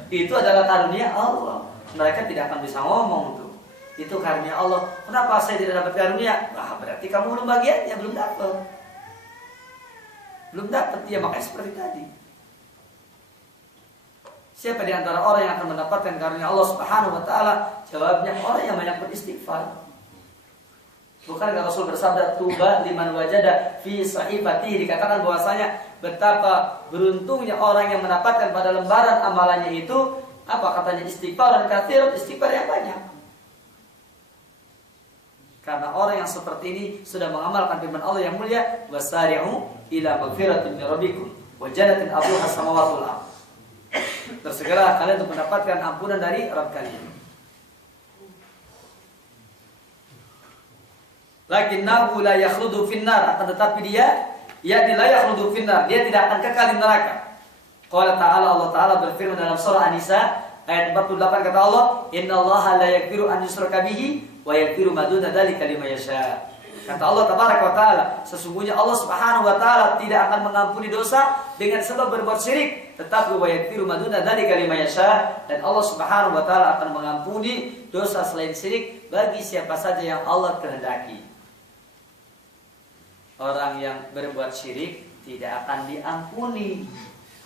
Itu adalah karunia Allah. Mereka tidak akan bisa ngomong tuh. Itu karunia Allah. Kenapa saya tidak dapat karunia? Wah, berarti kamu belum bagiannya, belum dapat. Belum dapat ya, makanya seperti tadi. Siapa di antara orang yang akan mendapatkan karunia Allah Subhanahu wa taala? Jawabnya orang yang banyak beristighfar. Bukankah Rasul bersabda, tuba liman wajada fi sahifatihi, dikatakan bahwasanya betapa beruntungnya orang yang mendapatkan pada lembaran amalannya itu apa katanya, istighfar dan katsir, istighfar yang banyak. Karena orang yang seperti ini sudah mengamalkan firman Allah yang mulia, wasari'u ila maghfiratin min rabbikum wa jannatin arduha samawati wal ardh. Bersegeralah kalian untuk mendapatkan ampunan dari Rabb kalian. Lakinnahu la yakhludu finnar, akan tetapi dia la yakhludu finnar, dia tidak akan kekal di neraka. Qala ta'ala, Allah Ta'ala berfirman dalam surah An-Nisa ayat 48, kata Allah, innallaha la yaghfiru an yushraka bihi wa yaghfiru ma duna dzalika liman yasha. Kata Allah Tabaraka wa Ta'ala, sesungguhnya Allah Subhanahu wa Ta'ala tidak akan mengampuni dosa dengan sebab berbuat syirik, tetapi wa yaghfiru ma duna dzalika liman yasha, dan Allah Subhanahu wa Ta'ala akan mengampuni dosa selain syirik bagi siapa saja yang Allah kehendaki. Orang yang berbuat syirik tidak akan diampuni.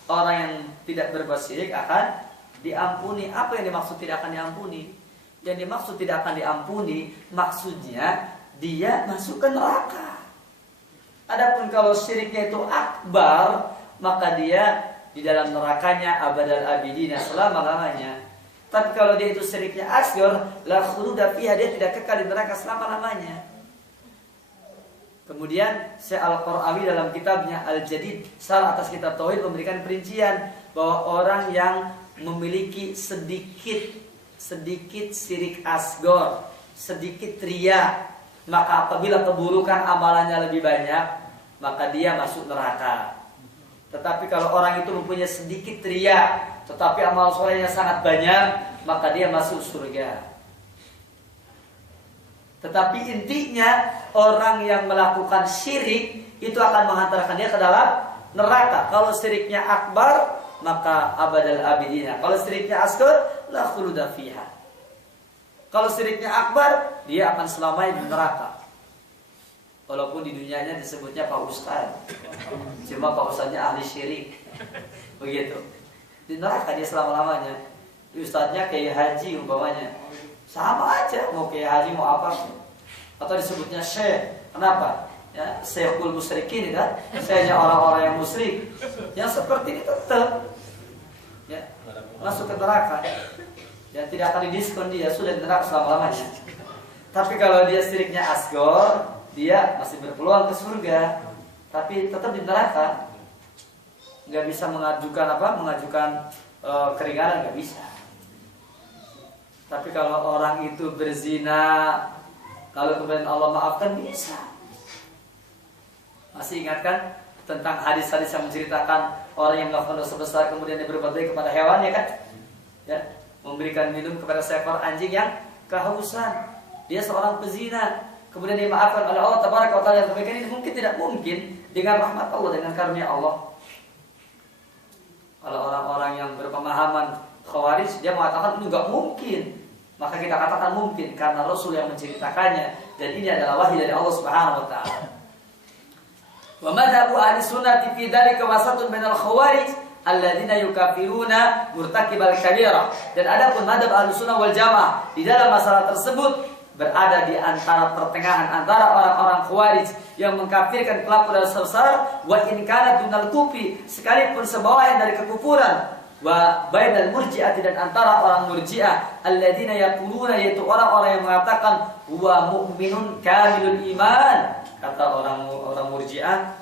Orang yang tidak berbuat syirik akan diampuni. Apa yang dimaksud tidak akan diampuni? Yang dimaksud tidak akan diampuni, maksudnya dia masuk ke neraka. Adapun kalau syiriknya itu akbar, maka dia di dalam nerakanya abadal abidina, selama-lamanya. Tapi kalau dia itu syiriknya asghar, la khuluda fiha, dia tidak kekal di neraka selama-lamanya. Kemudian Syekh Al-Qarawi dalam kitabnya Al-Jadid Syarah atas kitab Tauhid memberikan perincian bahwa orang yang memiliki sedikit syirik asghar, sedikit riya, maka apabila keburukan amalannya lebih banyak, maka dia masuk neraka. Tetapi kalau orang itu mempunyai sedikit riya, tetapi amal solehnya sangat banyak, maka dia masuk surga. Tetapi intinya orang yang melakukan syirik itu akan menghantarkan dia ke dalam neraka. Kalau syiriknya akbar, maka abadal abidina. Kalau syiriknya asghar, la khuluda fiha. Kalau syiriknya akbar, dia akan selamanya di neraka. Walaupun di dunianya disebutnya Pak Ustaz, cuma Pak Ustaznya ahli syirik. Begitu. Di neraka dia selama-lamanya. Ustaznya kayak haji umpamanya. Sama aja, mau kayak haji mau apa. Atau disebutnya syekh. Kenapa? Ya, syekhul musyrikin kan? Syekhnya orang-orang yang musyrik. Yang seperti ini tetap masuk ke neraka. Ya tidak akan didiskon, dia sudah di neraka selama-lamanya. Tapi kalau dia syiriknya asghar, dia masih berpeluang ke surga, tapi tetap di neraka. Nggak bisa mengajukan keringanan, nggak bisa. Tapi kalau orang itu berzina lalu kemudian Allah maafkan, bisa. Masih ingatkan tentang hadis-hadis yang menceritakan orang yang melakukan dosa besar kemudian dia berbuat baik kepada hewan, ya kan? Ya, memberikan minum kepada seekor anjing yang kehausan. Dia seorang pezina, kemudian dimaafkan oleh Allah Tabaraka wa Taala. Kebaikan ini mungkin tidak mungkin dengan rahmat Allah, dengan karunia Allah. Kalau orang-orang yang berpemahaman Khawarij, dia mengatakan itu nggak mungkin. Maka kita katakan mungkin karena Rasul yang menceritakannya, dan ini adalah wahyu dari Allah Subhanahu wa taala. Wa madhabu ahli sunnah fi dzalika wasatun bainal khawarij alladzina yukafiruna murtakibal kabirah. Dan adapun madhab ahli sunnah wal jamaah di dalam masalah tersebut berada di antara pertengahan antara orang-orang khawarij yang mengkafirkan pelaku dosa besar wa in kana dunal kufi, sekalipun sebawahan dari kekufuran, wa bainal murji'ah, dan antara orang murji'ah alladzina yaquluna, yaitu orang-orang yang mengatakan huwa mu'minun kamilul iman. Kata orang murji'ah,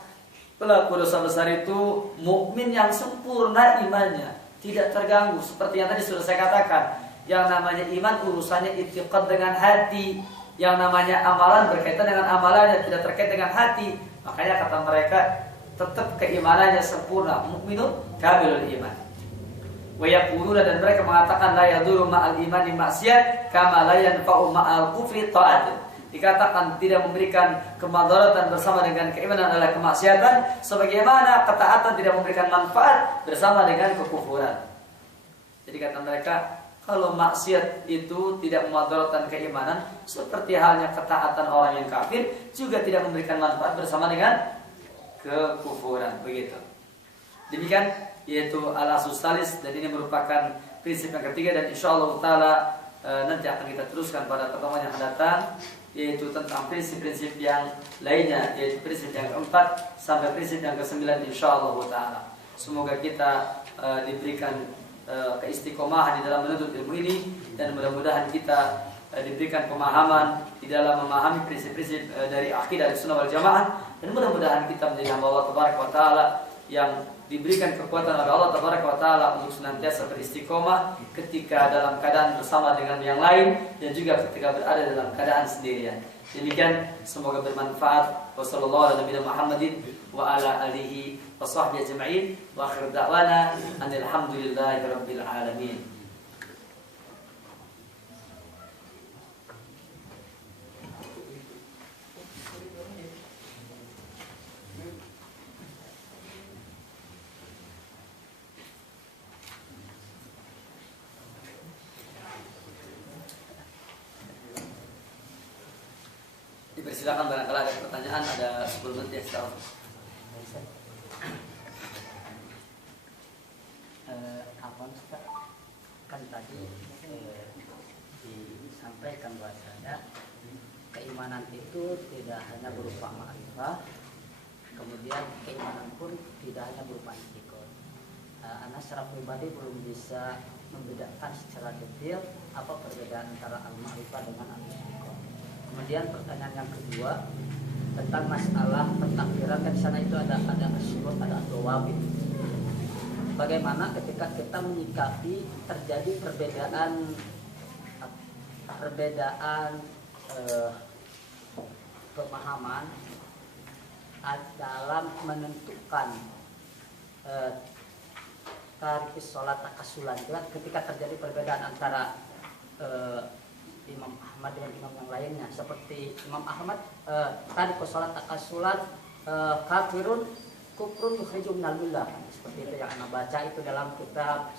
pelaku dosa besar itu mukmin yang sempurna imannya, tidak terganggu. Seperti yang tadi sudah saya katakan, yang namanya iman urusannya i'tiqad dengan hati, yang namanya amalan berkaitan dengan amalannya, tidak terkait dengan hati. Makanya kata mereka tetap keimanannya sempurna, mukminun kamilul iman. Wa yaquluna, dan mereka mengatakan la yadurru ma'al imani maksiat kama la yanfa'u ma'al kufri ta'at. Dikatakan tidak memberikan kemadaratan bersama dengan keimanan adalah kemaksiatan, sebagaimana ketaatan tidak memberikan manfaat bersama dengan kekufuran. Jadi kata mereka, kalau maksiat itu tidak memadaratkan keimanan, seperti halnya ketaatan orang yang kafir juga tidak memberikan manfaat bersama dengan kekufuran. Begitu. Demikian yaitu al-asus salis, dan ini merupakan prinsip yang ketiga, dan insyaallah taala nanti akan kita teruskan pada pertemuan yang akan datang, yaitu tentang prinsip-prinsip yang lainnya, yaitu prinsip yang keempat sampai prinsip yang kesembilan insyaallah taala. Semoga kita diberikan keistiqomahan di dalam menuntut ilmu ini, dan mudah-mudahan kita diberikan pemahaman di dalam memahami prinsip-prinsip dari akidah Ahlussunnah wal Jamaah, dan mudah-mudahan kita menjadi hamba Allah Tabaraka wa Taala yang diberikan kekuatan oleh Allah Tabaraka wa Taala untuk senantiasa beristiqomah ketika dalam keadaan bersama dengan yang lain, dan juga ketika berada dalam keadaan sendirian. Demikian, semoga bermanfaat. Wassallallahu ala Muhammadin wa ala alihi wa sahbihi ajma'in, wa akhir da'wana alhamdulillahi rabbil alamin. Dipersilakan barangkali ada pertanyaan, ada 10 menit ya sekarang. Kan tadi disampaikan bahwasanya keimanan itu tidak hanya berupa ma'rifah, kemudian keimanan pun tidak hanya berupa i'tiqad. Ana secara pribadi belum bisa membedakan secara detail apa perbedaan antara al-ma'rifah dengan al-i'tiqad. Kemudian pertanyaan yang kedua tentang masalah pentakbiran, kan di sana itu ada asyurut, ada ad-dawabit. Bagaimana ketika kita menyikapi terjadi perbedaan pemahaman dalam menentukan tarikh sholat takasulan, ketika terjadi perbedaan antara Imam Ahmad dengan imam yang lainnya, seperti Imam Ahmad tarikh sholat takasulan kafirun kufrun yukhrijum minal millah, seperti itu yang Anda baca itu dalam kitab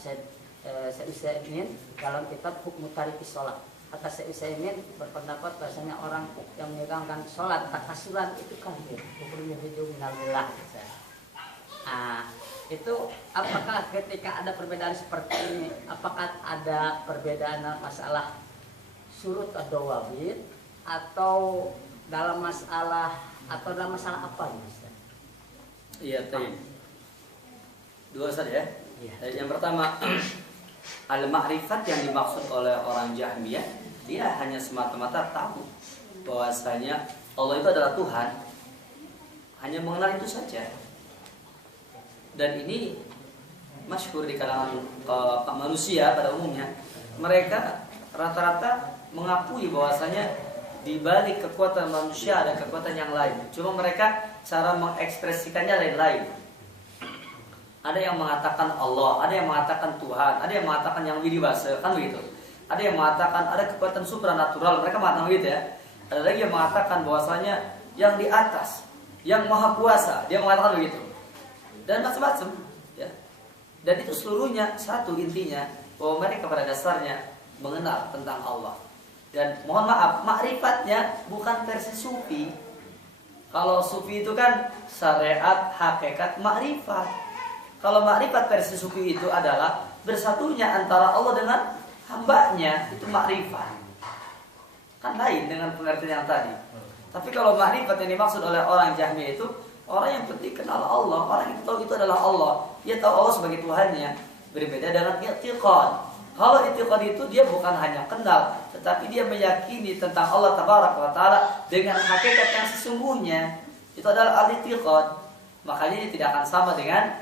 Sa'usaimin, dalam kitab Hukmu Tarikh Sholat. Kata Sa'usaimin berpendapat bahasanya orang yang menegakkan sholat takasulan itu kafir, kufrun yukhrijum minal millah. Itu apakah ketika ada perbedaan seperti ini, apakah ada perbedaan masalah surut atau wabit, atau dalam masalah apa ini? Iya, tadi dua saja ya. Iya. Yang pertama, Al-ma'rifat yang dimaksud oleh orang Jahmiyah, dia hanya semata-mata tahu bahwasanya Allah itu adalah Tuhan, hanya mengenal itu saja. Dan ini masyhur di kalangan manusia pada umumnya. Mereka rata-rata mengakui bahwasanya di balik kekuatan manusia ada kekuatan yang lain. Cuma mereka cara mengekspresikannya lain-lain. Ada yang mengatakan Allah, ada yang mengatakan Tuhan, ada yang mengatakan yang widiwasa, kan begitu. Ada yang mengatakan ada kekuatan supranatural, mereka mengatakan begitu ya. Ada lagi yang mengatakan bahwasanya yang di atas, yang maha kuasa, dia mengatakan begitu. Dan macam-macam, ya. Dan itu seluruhnya satu intinya, bahwa mereka pada dasarnya mengenal tentang Allah. Dan mohon maaf, makrifatnya bukan versi sufi. Kalau sufi itu kan syariat, hakikat, makrifat. Kalau makrifat versi sufi itu adalah bersatunya antara Allah dengan hambanya, itu makrifat. Kan lain dengan pengertian yang tadi. Tapi kalau makrifat yang dimaksud oleh orang Jahmiyah itu orang yang penting kenal Allah, orang yang tahu itu adalah Allah. Dia tahu Allah sebagai Tuhannya. Berbeda dengan i'tiqad. Kalau i'tiqad itu dia bukan hanya kenal, tetapi dia meyakini tentang Allah Tabaraka wa Ta'ala dengan hakikat yang sesungguhnya. Itu adalah al-i'tiqad. Makanya dia tidak akan sama dengan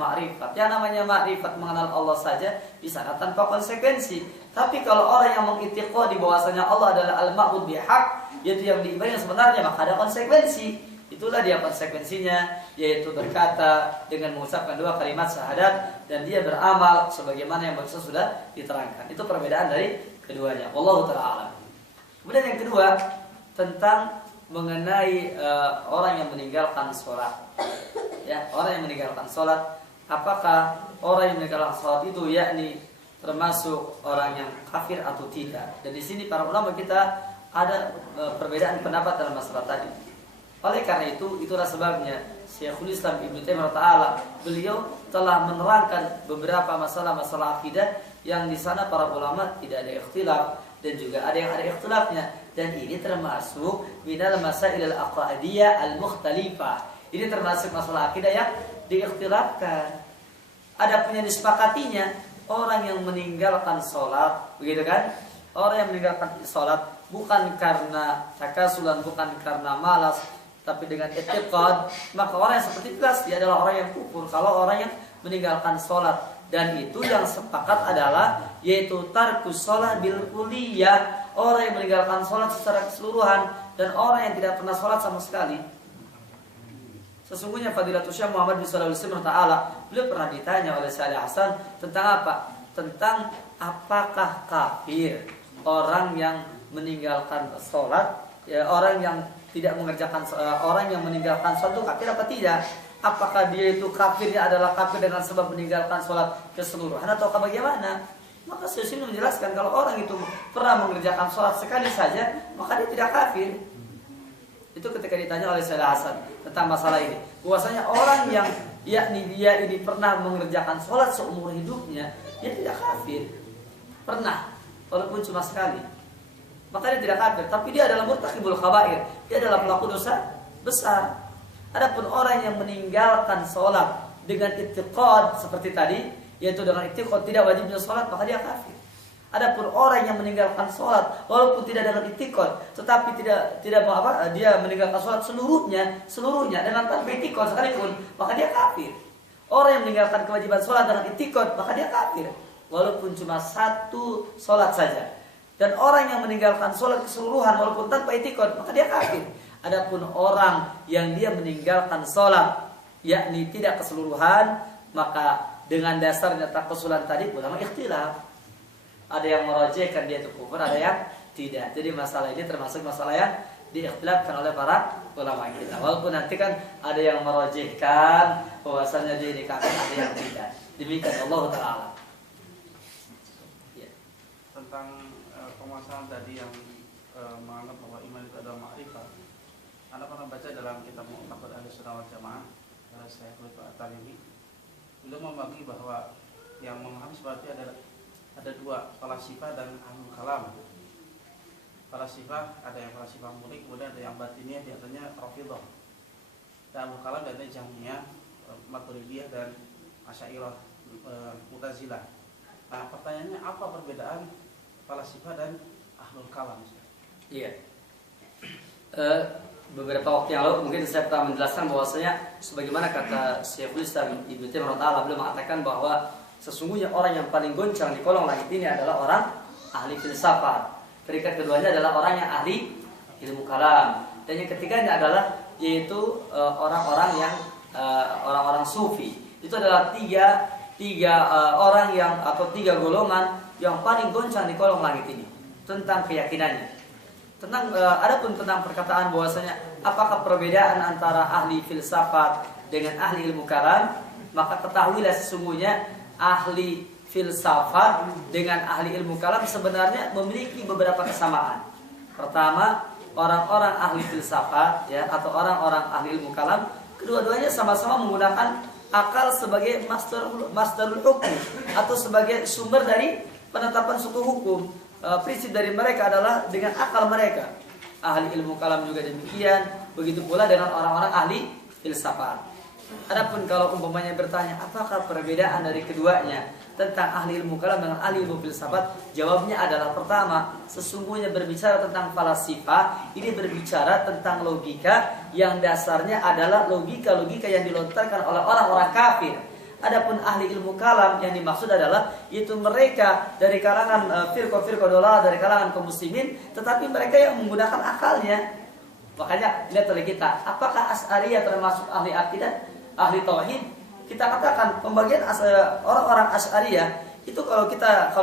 makrifat. Yang namanya makrifat mengenal Allah saja di sana tanpa konsekuensi. Tapi kalau orang yang mengiktikadi bahwasanya Allah adalah al-ma'bud bihaq, yaitu yang diibadahi sebenarnya, maka ada konsekuensi. Itulah dia konsekuensinya, yaitu berkata dengan mengucapkan dua kalimat syahadat dan dia beramal sebagaimana yang barusan sudah diterangkan. Itu perbedaan dari keduanya. Wallahu ta'ala a'lam. Kemudian yang kedua tentang mengenai orang yang meninggalkan sholat. Ya, orang yang meninggalkan sholat, apakah orang yang meninggalkan sholat itu yakni termasuk orang yang kafir atau tidak? Dan di sini para ulama kita ada perbedaan pendapat dalam masalah tadi. Oleh karena itu, itulah sebabnya Syekhul Islam Ibnu Taimiyah Ta'ala beliau telah menerangkan beberapa masalah-masalah akidah yang di sana para ulama tidak ada ikhtilaf dan juga ada yang ada ikhtilafnya. Dan ini termasuk minal masail al-aqaidiyah al-mukhtalifah. Ini termasuk masalah akidah yang diikhtilafkan. Ada punya disepakatinya orang yang meninggalkan sholat, begitu kan? Orang yang meninggalkan sholat bukan karena takasulan, bukan karena malas, tapi dengan i'tiqad, maka orang yang seperti itu dia adalah orang yang kufur. Kalau orang yang meninggalkan sholat, dan itu yang sepakat adalah yaitu tarkus sholat bil kulliyah, orang yang meninggalkan sholat secara keseluruhan dan orang yang tidak pernah sholat sama sekali. Sesungguhnya Fadilatul Syekh Muhammad bin Shalih Al-Utsaimin Ta'ala, beliau pernah ditanya oleh Syekh Hasan tentang apa? Tentang apakah kafir orang yang meninggalkan sholat, ya, orang yang tidak mengerjakan, orang yang meninggalkan sholat itu kafir apa tidak? Apakah dia itu kafirnya adalah kafir dengan sebab meninggalkan sholat keseluruhan atau bagaimana? Maka Syekh menjelaskan kalau orang itu pernah mengerjakan sholat sekali saja, maka dia tidak kafir. Itu ketika ditanya oleh Syekh Hasan tentang masalah ini, bahwasanya orang yang yakni dia ini pernah mengerjakan sholat seumur hidupnya, dia tidak kafir. Pernah, walaupun cuma sekali, maka dia tidak kafir. Tapi dia adalah murtakibul khabair, dia adalah pelaku dosa besar. Adapun orang yang meninggalkan sholat dengan i'tiqad seperti tadi, yaitu dengan i'tiqad tidak wajibnya sholat, maka dia kafir. Adapun orang yang meninggalkan sholat walaupun tidak dengan i'tiqad, tetapi tidak mau apa, dia meninggalkan sholat seluruhnya dengan tanpa i'tiqad sekalipun, maka dia kafir. Orang yang meninggalkan kewajiban sholat dengan i'tiqad, maka dia kafir walaupun cuma satu sholat saja. Dan orang yang meninggalkan sholat keseluruhan walaupun tanpa i'tiqad, maka dia kafir. Adapun orang yang dia meninggalkan sholat yakni tidak keseluruhan, maka dengan dasarnya takusulan tadi ulama ikhtilaf. Ada yang merojehkan dia itu kufur, ada yang tidak. Jadi masalah ini termasuk masalah yang diikhtilafkan oleh para ulama kita. Walaupun nanti kan ada yang merojehkan bahwasannya dia ini kafir, ada yang tidak. Demikian Allah Ta'ala. Ya. Tentang permasalahan tadi yang menganggap bahwa iman itu adalah ma'rifah. Anda pernah baca dalam kitab Mu'taqad Ahlussunnah wal Jamaah, saya lupa At-Tamimi. Beliau membagi bahwa yang memahami seperti ada dua, falasifah dan ahlul kalam. Falasifah ada yang falasifah murni, kemudian ada yang batinnya, diantaranya Rafidhah. Dan ahlul kalam diantaranya Jahmiyah, Maturidiyah dan Asy'ariyah, Mu'tazilah. Nah, pertanyaannya apa perbedaan falasifah dan ahlul kalam? Iya. Beberapa waktu yang lalu mungkin saya pernah menjelaskan bahwasanya sebagaimana kata Syekhul Islam Ibnu Taimiyah rahimahullah, beliau mengatakan bahwa sesungguhnya orang yang paling goncang di kolong langit ini adalah orang ahli filsafat. Peringkat keduanya adalah orang yang ahli ilmu kalam, dan yang ketiganya adalah yaitu orang-orang yang orang-orang sufi. Itu adalah tiga orang yang atau tiga golongan yang paling goncang di kolong langit ini tentang keyakinannya. Adapun tentang perkataan bahwasanya apakah perbedaan antara ahli filsafat dengan ahli ilmu kalam, maka ketahuilah sesungguhnya ahli filsafat dengan ahli ilmu kalam sebenarnya memiliki beberapa kesamaan. Pertama, orang-orang ahli filsafat ya atau orang-orang ahli ilmu kalam, kedua-duanya sama-sama menggunakan akal sebagai masdarul hukum atau sebagai sumber dari penetapan suatu hukum. Prinsip dari mereka adalah dengan akal mereka. Ahli ilmu kalam juga demikian, begitu pula dengan orang-orang ahli filsafat. Adapun kalau umpamanya bertanya apakah perbedaan dari keduanya tentang ahli ilmu kalam dengan ahli ilmu filsafat, jawabnya adalah pertama, sesungguhnya berbicara tentang falasifah ini berbicara tentang logika yang dasarnya adalah logika-logika yang dilontarkan oleh orang-orang kafir. Adapun ahli ilmu kalam yang dimaksud adalah yaitu mereka dari kalangan firqah-firqah dolah, dari kalangan kaum muslimin, tetapi mereka yang menggunakan akalnya. Makanya lihat oleh kita, apakah Asy'ariyah termasuk ahli akidah, ahli tauhid? Kita katakan pembagian orang-orang Asy'ariyah itu kalau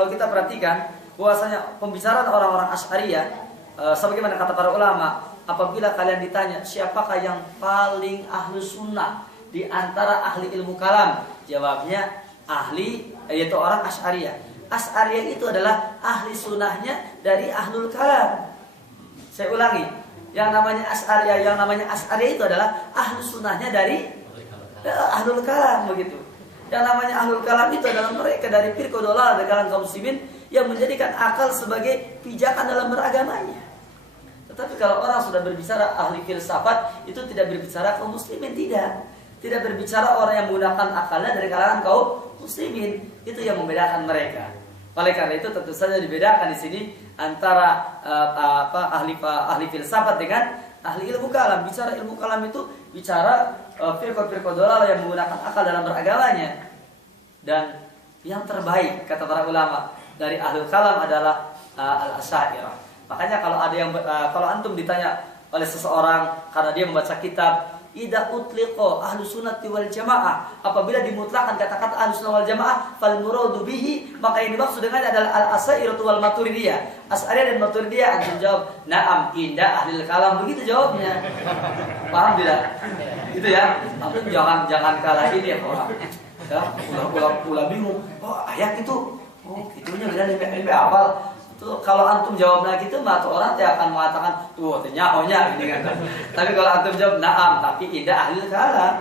kita perhatikan bahwasanya pembicaraan orang-orang Asy'ariyah sebagaimana kata para ulama, apabila kalian ditanya siapakah yang paling ahli sunnah di antara ahli ilmu kalam, jawabnya ahli yaitu orang Asy'ariyah. Asy'ariyah itu adalah ahli sunnahnya dari ahlul kalam. Saya ulangi, yang namanya Asy'ariyah itu adalah ahli sunnahnya dari ahlul kalam begitu. Yang namanya ahlul kalam itu adalah mereka dari firqah dolah, dari kalangan kaum muslimin yang menjadikan akal sebagai pijakan dalam beragamanya. Tetapi kalau orang sudah berbicara ahli filsafat, itu tidak berbicara kaum muslimin, tidak berbicara orang yang menggunakan akalnya dari kalangan kaum muslimin. Itu yang membedakan mereka. Oleh karena itu tentu saja dibedakan di sini antara ahli filsafat dengan ahli ilmu kalam. Bicara ilmu kalam itu bicara firqah-firqah dhalal yang menggunakan akal dalam beragamanya. Dan yang terbaik kata para ulama dari ahli kalam adalah al-Asy'ariyah. Makanya kalau antum ditanya oleh seseorang karena dia membaca kitab idza utliqa ahlus sunnati wal jamaah, apabila dimutlakan kata-kata ahlus sunnah wal jamaah, fal muradu bihi, maka yang dimaksud dengannya adalah al-asy'ariyah wal maturidiyah. Asy'ariyah dan maturidiyah, antum jawab na'am, indah ahli kalam, begitu jawabnya. Paham tidak? Itu ya. Antum jangan kalah ini ya orang. Ya, pula bingung. Oh, ayat itu. Oh, itunya benar lebih awal. Kalau antum jawabnya gitu, maka orang tidak akan mengatakan tuh nyahonya ini kan. Tapi kalau antum jawab na'am, tapi indah ahli kalam.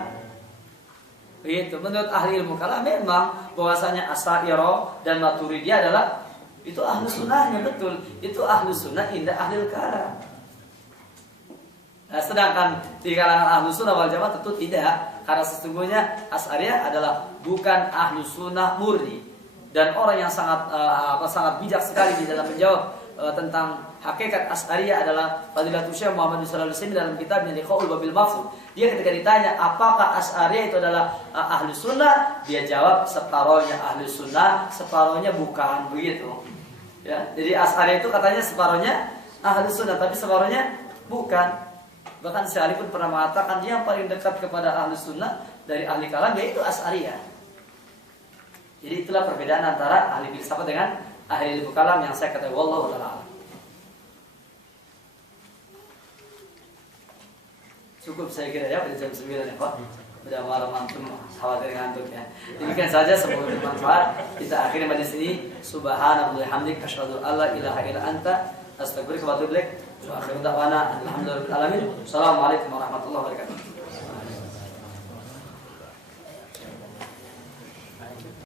Begitu. Menurut ahli ilmu kalam memang bahwasanya Asy'ariyah dan Maturidiyah adalah itu ahli sunnahnya, betul. Itu ahli sunnah indah ahli kalam. Nah, sedangkan di kalangan ahli sunnah wal jamaah tentu tidak, karena sesungguhnya Asy'ariyah adalah bukan ahli sunnah murni. Dan orang yang sangat bijak sekali di dalam menjawab tentang hakikat Asy'ariyah adalah Fadilatul Syekh Muhammad bin Shalih Al-Utsaimin dalam kitabnya Liqaul Babil Mafsud. Dia ketika ditanya apakah Asy'ariyah itu adalah ahli sunnah, dia jawab separohnya ahli sunnah, separohnya bukan, begitu. Ya, jadi Asy'ariyah itu katanya separohnya ahli sunnah, tapi separohnya bukan. Bahkan Syekh Ali pun pernah mengatakan yang paling dekat kepada ahli sunnah dari ahli kalam yaitu Asy'ariyah. Jadi itulah perbedaan antara ahli filsafat dengan ahli ilmu kalam yang saya katakan wallahu ta'ala. Cukup saya kira ya, pada jam 9 ya Pak. Sudah malam antum khawatir ngantuk ya. Demikian saja, semoga bermanfaat. Kita akhiri majlis ini. Subhanallah hamdik asyhadu an la ilaha illa anta astaghfiruka wa atubu ilaik. Wa akhiru da'wana alhamdulillahi rabbil alamin. Assalamualaikum warahmatullahi wabarakatuh.